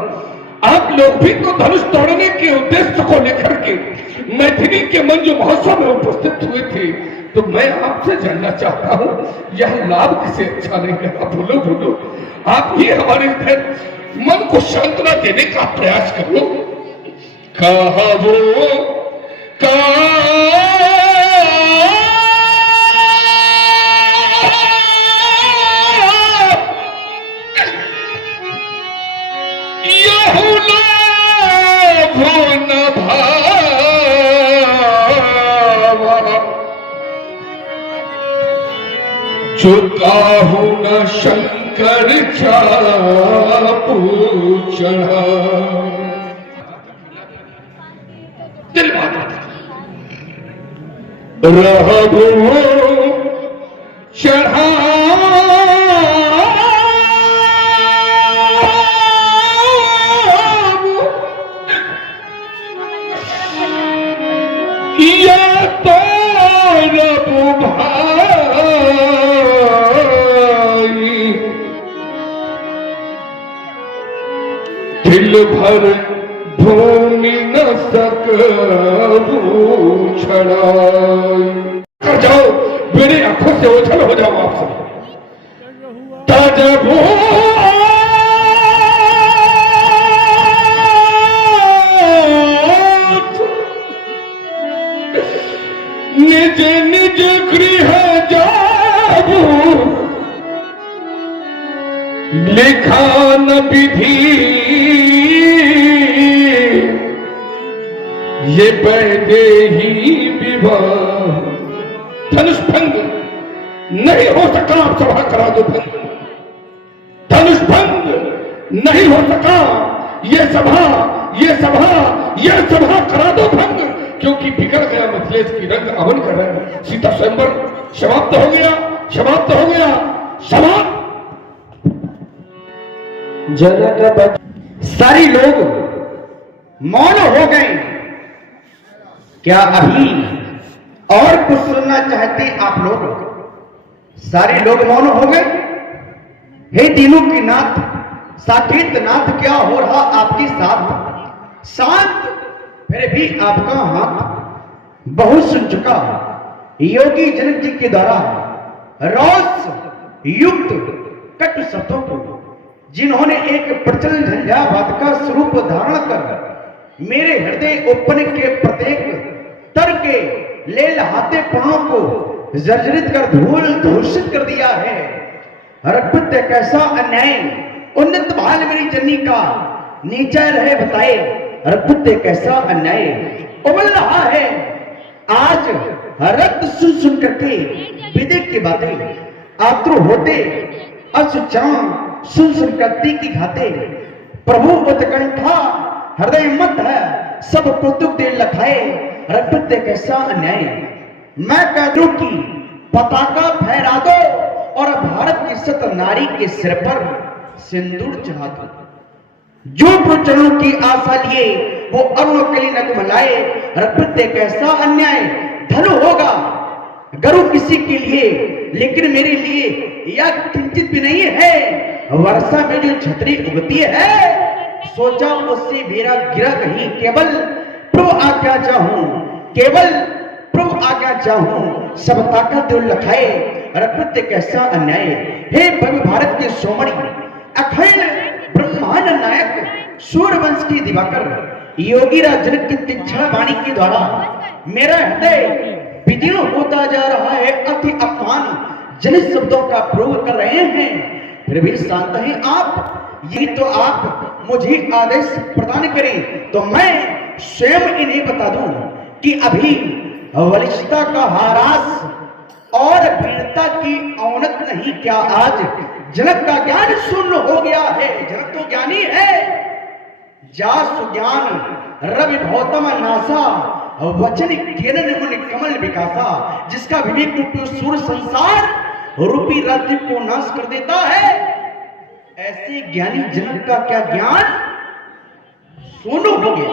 आप लोग भी तो धनुष तोड़ने के उद्देश्य को लेकर के मैथिली के मंजू महोत्सव में उपस्थित हुए थे। तो मैं आपसे जानना चाहता हूं, यह लाभ किसे अच्छा नहीं लगा? बोलो बोलो, आप ही हमारे मन को सांत्वना देने का प्रयास करो। कहा वो जो काहू न शंकर चापू चढ़ा। दिल बात रहबो चढ़ा या तो रबु भाई दिल भर भूमि न सकबू छड़ाई। कर जाओ, मेरी आंखों से ओझल हो जाओ आप सब। तजबू निज निज गृह जाबू लिखा न विधि ये वैदेही विवाह। धनुष भंग नहीं हो सका, आप सभा करा दो भंग। धनुष भंग नहीं हो सका, ये सभा करा दो भंग, क्योंकि बिगड़ गया मिथिलेश की रंग अवन कर रहे। सीता स्वयंवर समाप्त हो गया। समाप्त। जनक सारे लोग मौन हो गए। क्या अभी और कुछ सुनना चाहते आप लोग? सारे लोग मौन हो गए। हे तीनों की नाथ, साकेत नाथ, क्या हो रहा आपके साथ? शांत, फिर भी आपका हाथ बहुत सुन चुका। योगी जनक जी के द्वारा रोष युक्त कटु शब्दों को जिन्होंने एक प्रचल झंझावात का स्वरूप धारण कर मेरे हृदय ओपन के प्रत्येक तर के ले लहाते पांव को जर्जरित कर धूल धूषित कर दिया है। रघुपति कैसा अन्याय, उन्नत भाल मेरी जननी का नीचा रहे बताए। रघुपति कैसा अन्याय उबल रहा है। आज रक्त सुन सुन करके विदेक की बातें आतुर होते, असुचान सुन सुन करती की घाते। प्रभु उत्कंठा हृदय मत है, सब कौतुक दे लखाए। रघुपति कैसा अन्याय, मैं कह दूं कि पताका फहरा दो और भारत की सत नारी के सिर पर सिंदूर चढ़ा दो। जो प्रचनों की आशा लिए वो अरुण कली नग मलाए। रघुपति कैसा अन्याय, धन होगा गरु किसी के लिए, लेकिन मेरे लिए यह किंचित भी नहीं है। वर्षा में जो छतरी उगती है, सोचा उससे मेरा गिरा कहीं। केवल प्रभु आज्ञा चाहूं, केवल प्रभु आज्ञा चाहूं, सब ताकत दो लखाए। रघुपति कैसा अन्याय, हे भव्य भारत के सोमणी, अखंड ब्रह्मांड नायक, सूर्यवंश की दिवाकर, योगी राज जनक की तीक्ष्ण वाणी के द्वारा मेरा हृदय विदीर्ण होता जा रहा है। अति अपमान जनित शब्दों का प्रयोग कर रहे हैं, फिर भी शांत हैं आप। यही तो आप मुझे आदेश प्रदान करें तो मैं स्वयं इन्हें बता दूं कि अभी वरिष्ठता का हारास और वीरता की औनत नहीं। क्या आज जनक का ज्ञान शून्य हो गया है? जनक तो ज्ञानी है। जा सुज्ञान रवि भौतम नासा, वचन किरण मुनि कमल विकासा। जिसका विवेक रूपी सूर्य संसार रूपी राज्य को नाश कर देता है, ऐसे ज्ञानी जनक का क्या ज्ञान शून्य हो गया?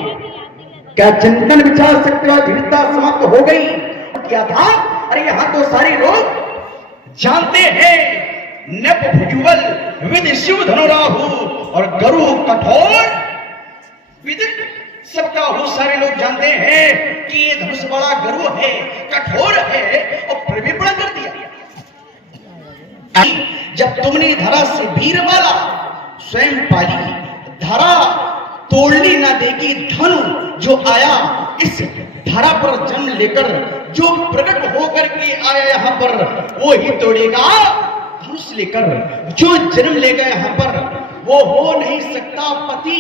क्या चिंतन विचार शक्ति और दृढ़ता समाप्त हो गई? क्या था? अरे यहां तो सारे लोग जानते हैं, नप भुजबल विद शिव धनुराहु और गरु कठोर विदित। सबका हो सारे लोग जानते हैं कि ये धनुष बड़ा गरु है, कठोर है, और फिर भी बड़ा कर दिया। जब तुमने धरा से वीर वाला स्वयं पाली, धरा तोड़नी ना देगी धनु जो आया इस धरा पर जन्म लेकर, जो प्रकट होकर के आया यहाँ पर वो ही तोड़ेगा धनुष लेकर। जो जन्म लेगा यहाँ पर वो हो नहीं सकता पति,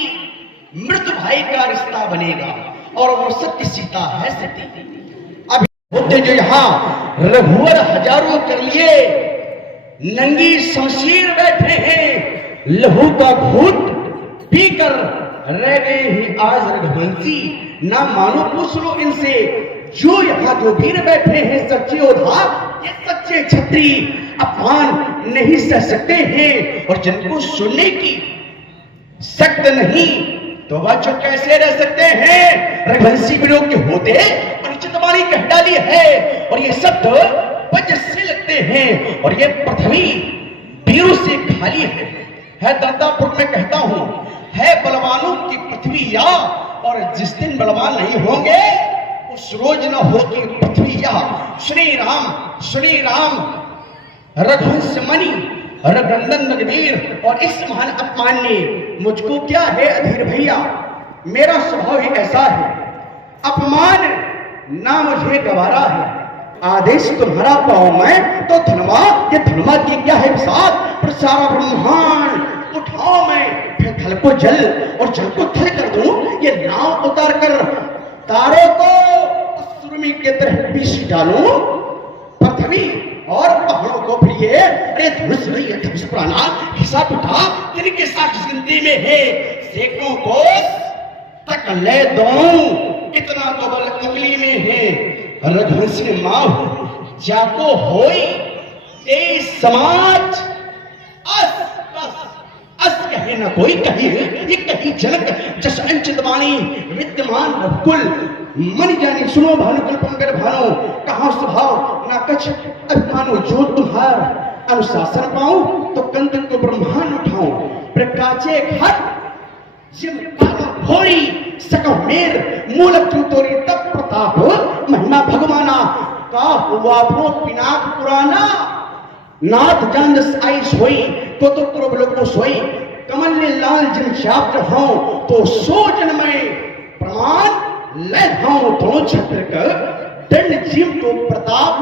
मृत भाई का रिश्ता बनेगा और वो सत्य सीता है सती। अभी होते जो यहाँ रघुवर हजारों कर लिए, नंगी शमशीर बैठे हैं, लहू का घूट पीकर रह गए हैं आज रघुवंशी। ना मानो पूछ लो इनसे, जो यहाँ जो वीर बैठे हैं सच्चे योद्धा, ये सच्चे छत्री अपमान नहीं सह सकते हैं, और जिनको सुनने की सख्त नहीं तो वह जो कैसे रह सकते हैं? रघुवंशी वीरों के होते परिचित वाणी कह डाली है, और ये शब्द वज्र से लगते हैं, और ये पृथ्वी वीरों से खाली है। दत्तापुर में कहता हूं, है बलवानों की पृथ्वी या, और जिस दिन बलवान नहीं होंगे उस रोज न होगी पृथ्वी या। श्री राम रघुवंश मणि रघुनंदन रघुवीर, और इस महान अपमान ने मुझको क्या है अधीर भैया, मेरा स्वभाव ही ऐसा है, अपमान ना मुझे गवारा है। आदेश तुम्हारा पाऊं मैं तो धनवा, ये धनवा की क्या है विसार, पर सारा ब्रह्मांड उठाओ मैं फिर थल को जल और जल को थल कर दूं, ये नाव उतार कर तारों को सुरमी के तरह पीस डालूं, पृथ्वी और पहाड़ों को फिर ये अरे धनुष नहीं है, धनुष पुराना हिसाब उठा तिनके साक्ष गिनती में है, सैकड़ों कोस तक ले दूं, इतना तो बल उंगली में है, रघुवंश ने माँ जाको होई ए समाज अस अस कहे न कोई कही, ये कही झलक जस अंचित वाणी विद्यमान कुल मन जानी सुनो भानुकुल पंकर भानो, कहा स्वभाव ना कछ अभिमानो, जो तुम्हार अनुशासन पाऊं तो कंद को ब्रह्मांड उठाऊं, प्रकाचे घट जिम काला भोरी सको मेर मूल तोरी तब प्रताप महिमा भगवाना, का हुआ भो पिनाक पुराना, नाथ जान आई सोई तो पूर्व लोग को सोई, कमल ने लाल जिन शाप हो तो सो जन में प्रमाण ले हूं, दोनों छत्र का दंड जीव तो प्रताप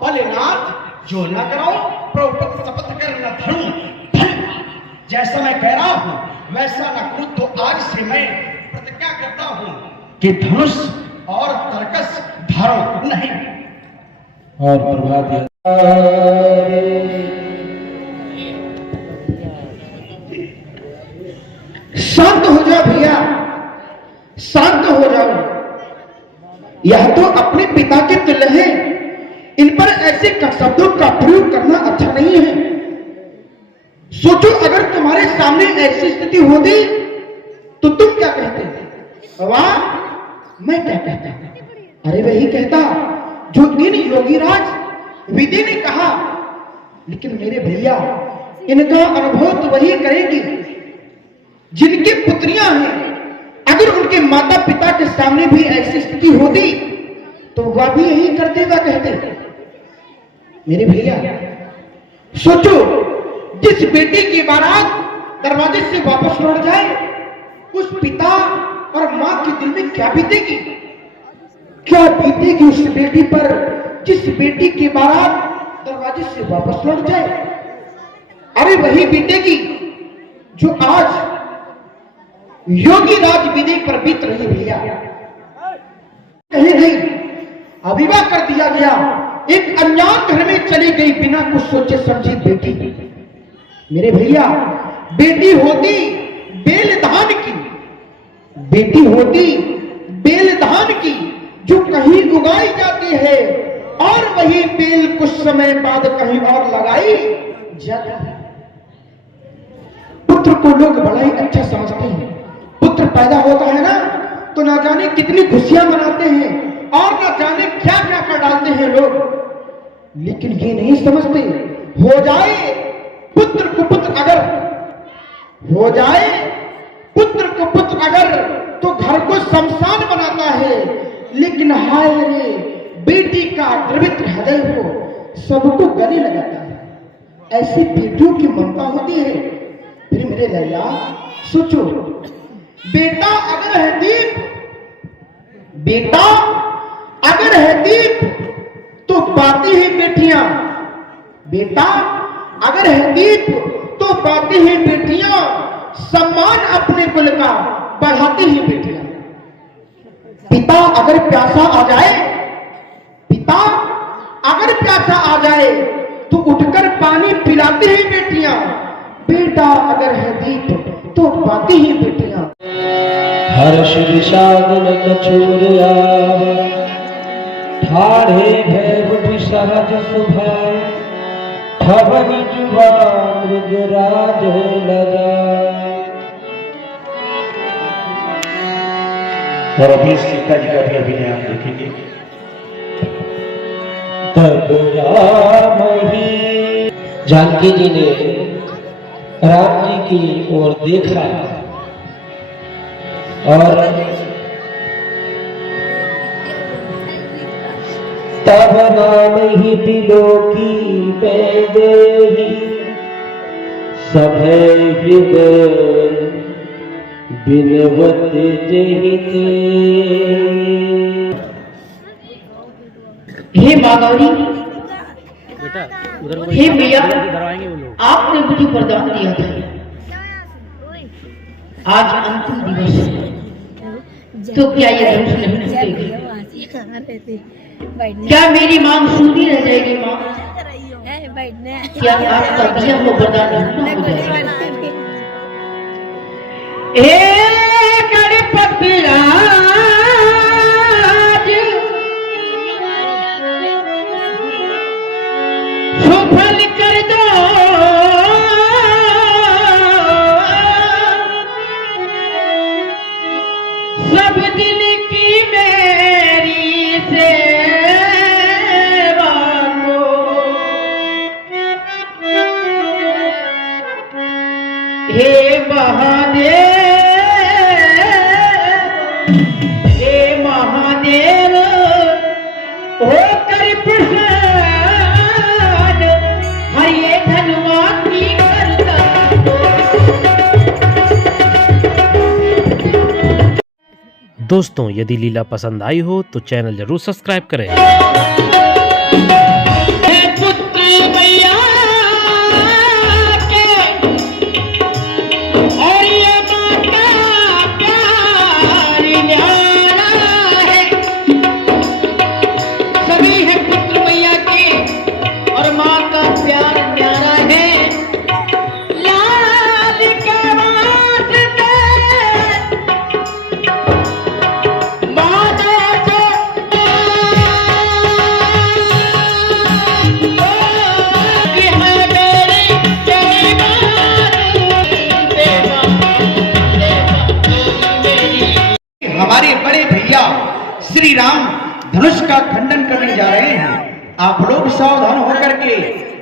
बलनाथ, जो न करो प्रभु शपथ कर न धरूं, जैसा मैं कह रहा हूं वैसा न करूं, तो आज से मैं प्रतिज्ञा करता हूं कि धनुष और तरकस धारो नहीं। और प्रभात शांत हो जाओ भैया, शांत हो जाओ, यह तो अपने पिता के तुल्य है, इन पर ऐसे शब्दों का प्रयोग करना अच्छा नहीं है। सोचो अगर तुम्हारे सामने ऐसी स्थिति होती तो तुम क्या कहते? वाह मैं क्या कहता? अरे वही कहता जो इन योगीराज विधि ने कहा, लेकिन मेरे भैया इनका अनुभव तो वही करेंगे जिनकी पुत्रियां हैं, अगर उनके माता पिता के सामने भी ऐसी स्थिति होती तो वह भी यही करते व कहते। मेरे भैया सोचो जिस बेटी की बारात दरवाजे से वापस लौट जाए, उस पिता और मां के दिल में क्या बीतेगी, क्या बीतेगी उस बेटी पर जिस बेटी की बारात दरवाजे से वापस लौट जाए। अरे वही बीतेगी जो आज योगी राज विधि पर बीत रही भैया। कहीं नहीं अविवाह कर दिया गया, एक अनजान घर में चली गई बिना कुछ सोचे समझी बेटी। मेरे भैया बेटी होती बेलधान की, बेटी होती बेलधान की जो कहीं उगाई जाती है और वही बेल कुछ समय बाद कहीं और लगाई जाती है। पुत्र को लोग बड़ा ही अच्छा समझते हैं, पुत्र पैदा होता है ना तो ना जाने कितनी खुशियां मनाते हैं और ना जाने क्या क्या कर डालते हैं लोग, लेकिन ये नहीं समझते हो जाए पुत्र को पुत्र अगर हो जाए पुत्र को पुत्र अगर तो घर को शमशान बनाता है, लेकिन हाय रे बेटी का द्रवित हृदय को सबको गले लगाता है। ऐसी बेटियों की ममता होती है। फिर मेरे लैला सोचो, बेटा अगर है दीप, बेटा अगर है दीप तो बाती ही बेटियां, बेटा अगर है दीप तो बाती ही बेटियां, सम्मान अपने कुल का बढ़ाती ही बेटियां। पिता अगर प्यासा आ जाए, पिता अगर प्यासा आ जाए तो उठकर पानी पिलाती ही बेटियां, बेटा अगर है दीप तो बाती ही बेटियां। हर्ष विषादन कछुरिया ठाढ़े भय उठ सहज सुभाए, ठवन जुवा मृगराज लजाए। और अभी सीता जी का भी अभिनय आप देखेंगे। तब राम ही जानकी जी ने राम जी की ओर देखा और तब नाम ही बिलोकी पैदेही, सभय हृदय बिनवत जहिते। हे माँ गौरी, बेटा उधर हे मैया, इधर आएंगे वो लोग। आपने मुझे वरदान दिया था आज अंतिम दिवस है, तो क्या ये धनुष नहीं टूटेगी? क्या मेरी मांग सूनी रह जाएगी माँ? क्या आपका दिया हुआ वरदान पूरा हो जाएगा? गणपति राज सुफल कर दो, सब दिन की मेरी सेवा को, हे महादेव, हे महादेव, होकर प्रसन्न हरिये धनुआ की करता। दोस्तों यदि लीला पसंद आई हो तो चैनल जरूर सब्सक्राइब करें। पुत्र मैया के और ये माता प्यार न्यारा है, सभी है पुत्र मैया के और माँ का प्यार न्यारा है। लाल के वास्ते माता को हमारे बड़े भैया श्री राम धनुष का खंडन करने जा रहे हैं। आप लोग सावधान होकर के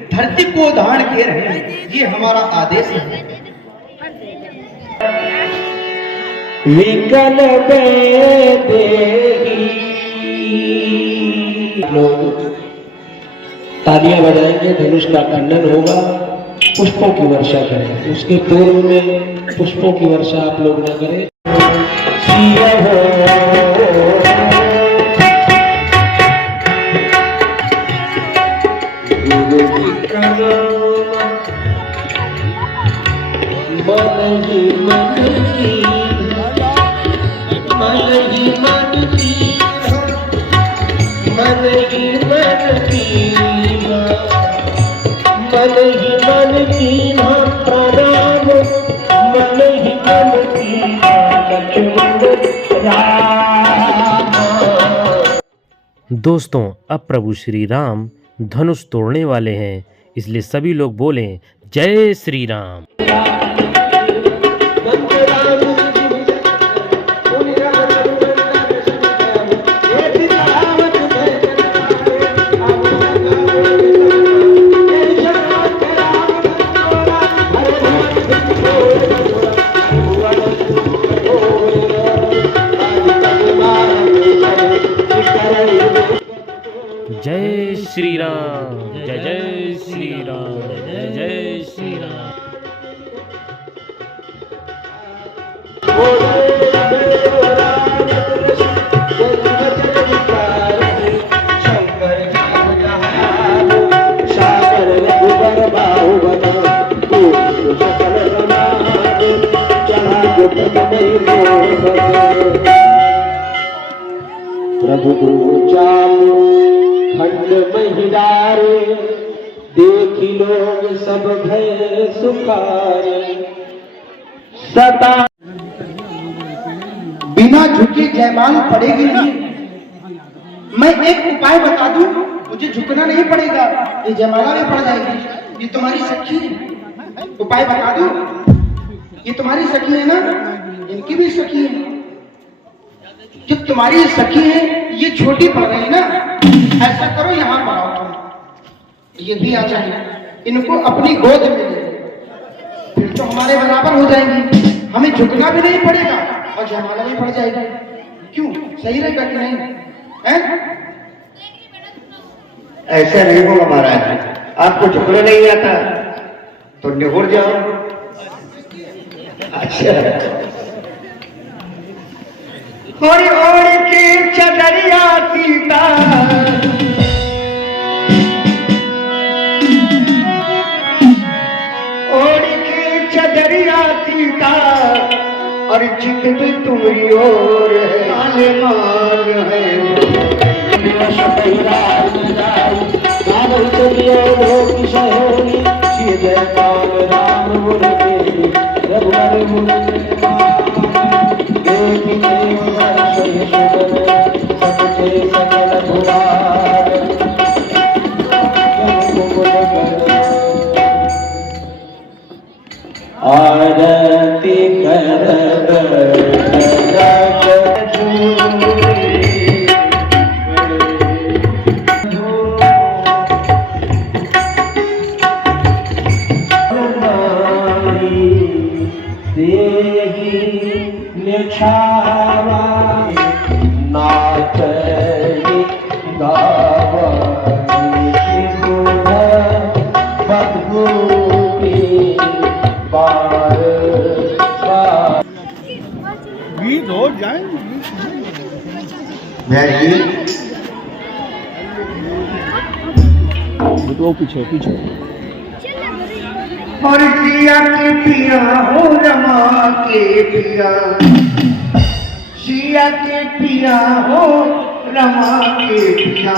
धरती को धारण किए रहे, ये हमारा आदेश है। विकल देही लोग तालियां बजाएंगे, धनुष का खंडन होगा, पुष्पों की वर्षा करें। उसके पूर्व में पुष्पों की वर्षा आप लोग न करें। दोस्तों अब प्रभु श्री राम धनुष तोड़ने वाले हैं, इसलिए सभी लोग बोलें जय श्री राम। जय श्री राम, जय जय श्री राम, जय जय श्री राम। प्रभु चालू खंड महिलारे, देखी लोग सब भय सुखारे। सदा बिना झुके जयमाल पड़ेगी नहीं। मैं एक उपाय बता दूं, मुझे झुकना नहीं पड़ेगा, ये जयमाला में पड़ जाएगी। ये तुम्हारी सखी है, उपाय बता दूं, ये तुम्हारी सखी है ना, इनकी भी सखी है। जो तुम्हारी सखी है ये छोटी पड़ रही है ना, ऐसा करो यहाँ पर आओ, ये भी आ जाए, इनको अपनी गोद में ले, फिर तो हमारे बराबर हो जाएंगी। हमें झुकना भी नहीं पड़ेगा और जयमाला भी पड़ जाएगा। क्यों, सही रहेगा कि नहीं है? ऐसा नहीं होगा महाराज, आपको झुकना नहीं आता तो निहुर जाओ। अच्छा, और की चदरिया सीता, और की चदरिया सीता, और चित भी तुम्हारी ओर है, माले माल है। आरती कर नाथ गीत हो जाए तो पीछे पीछे और जिया के पिया हो रमा के पिया, सिया के पिया हो रमा के पिया।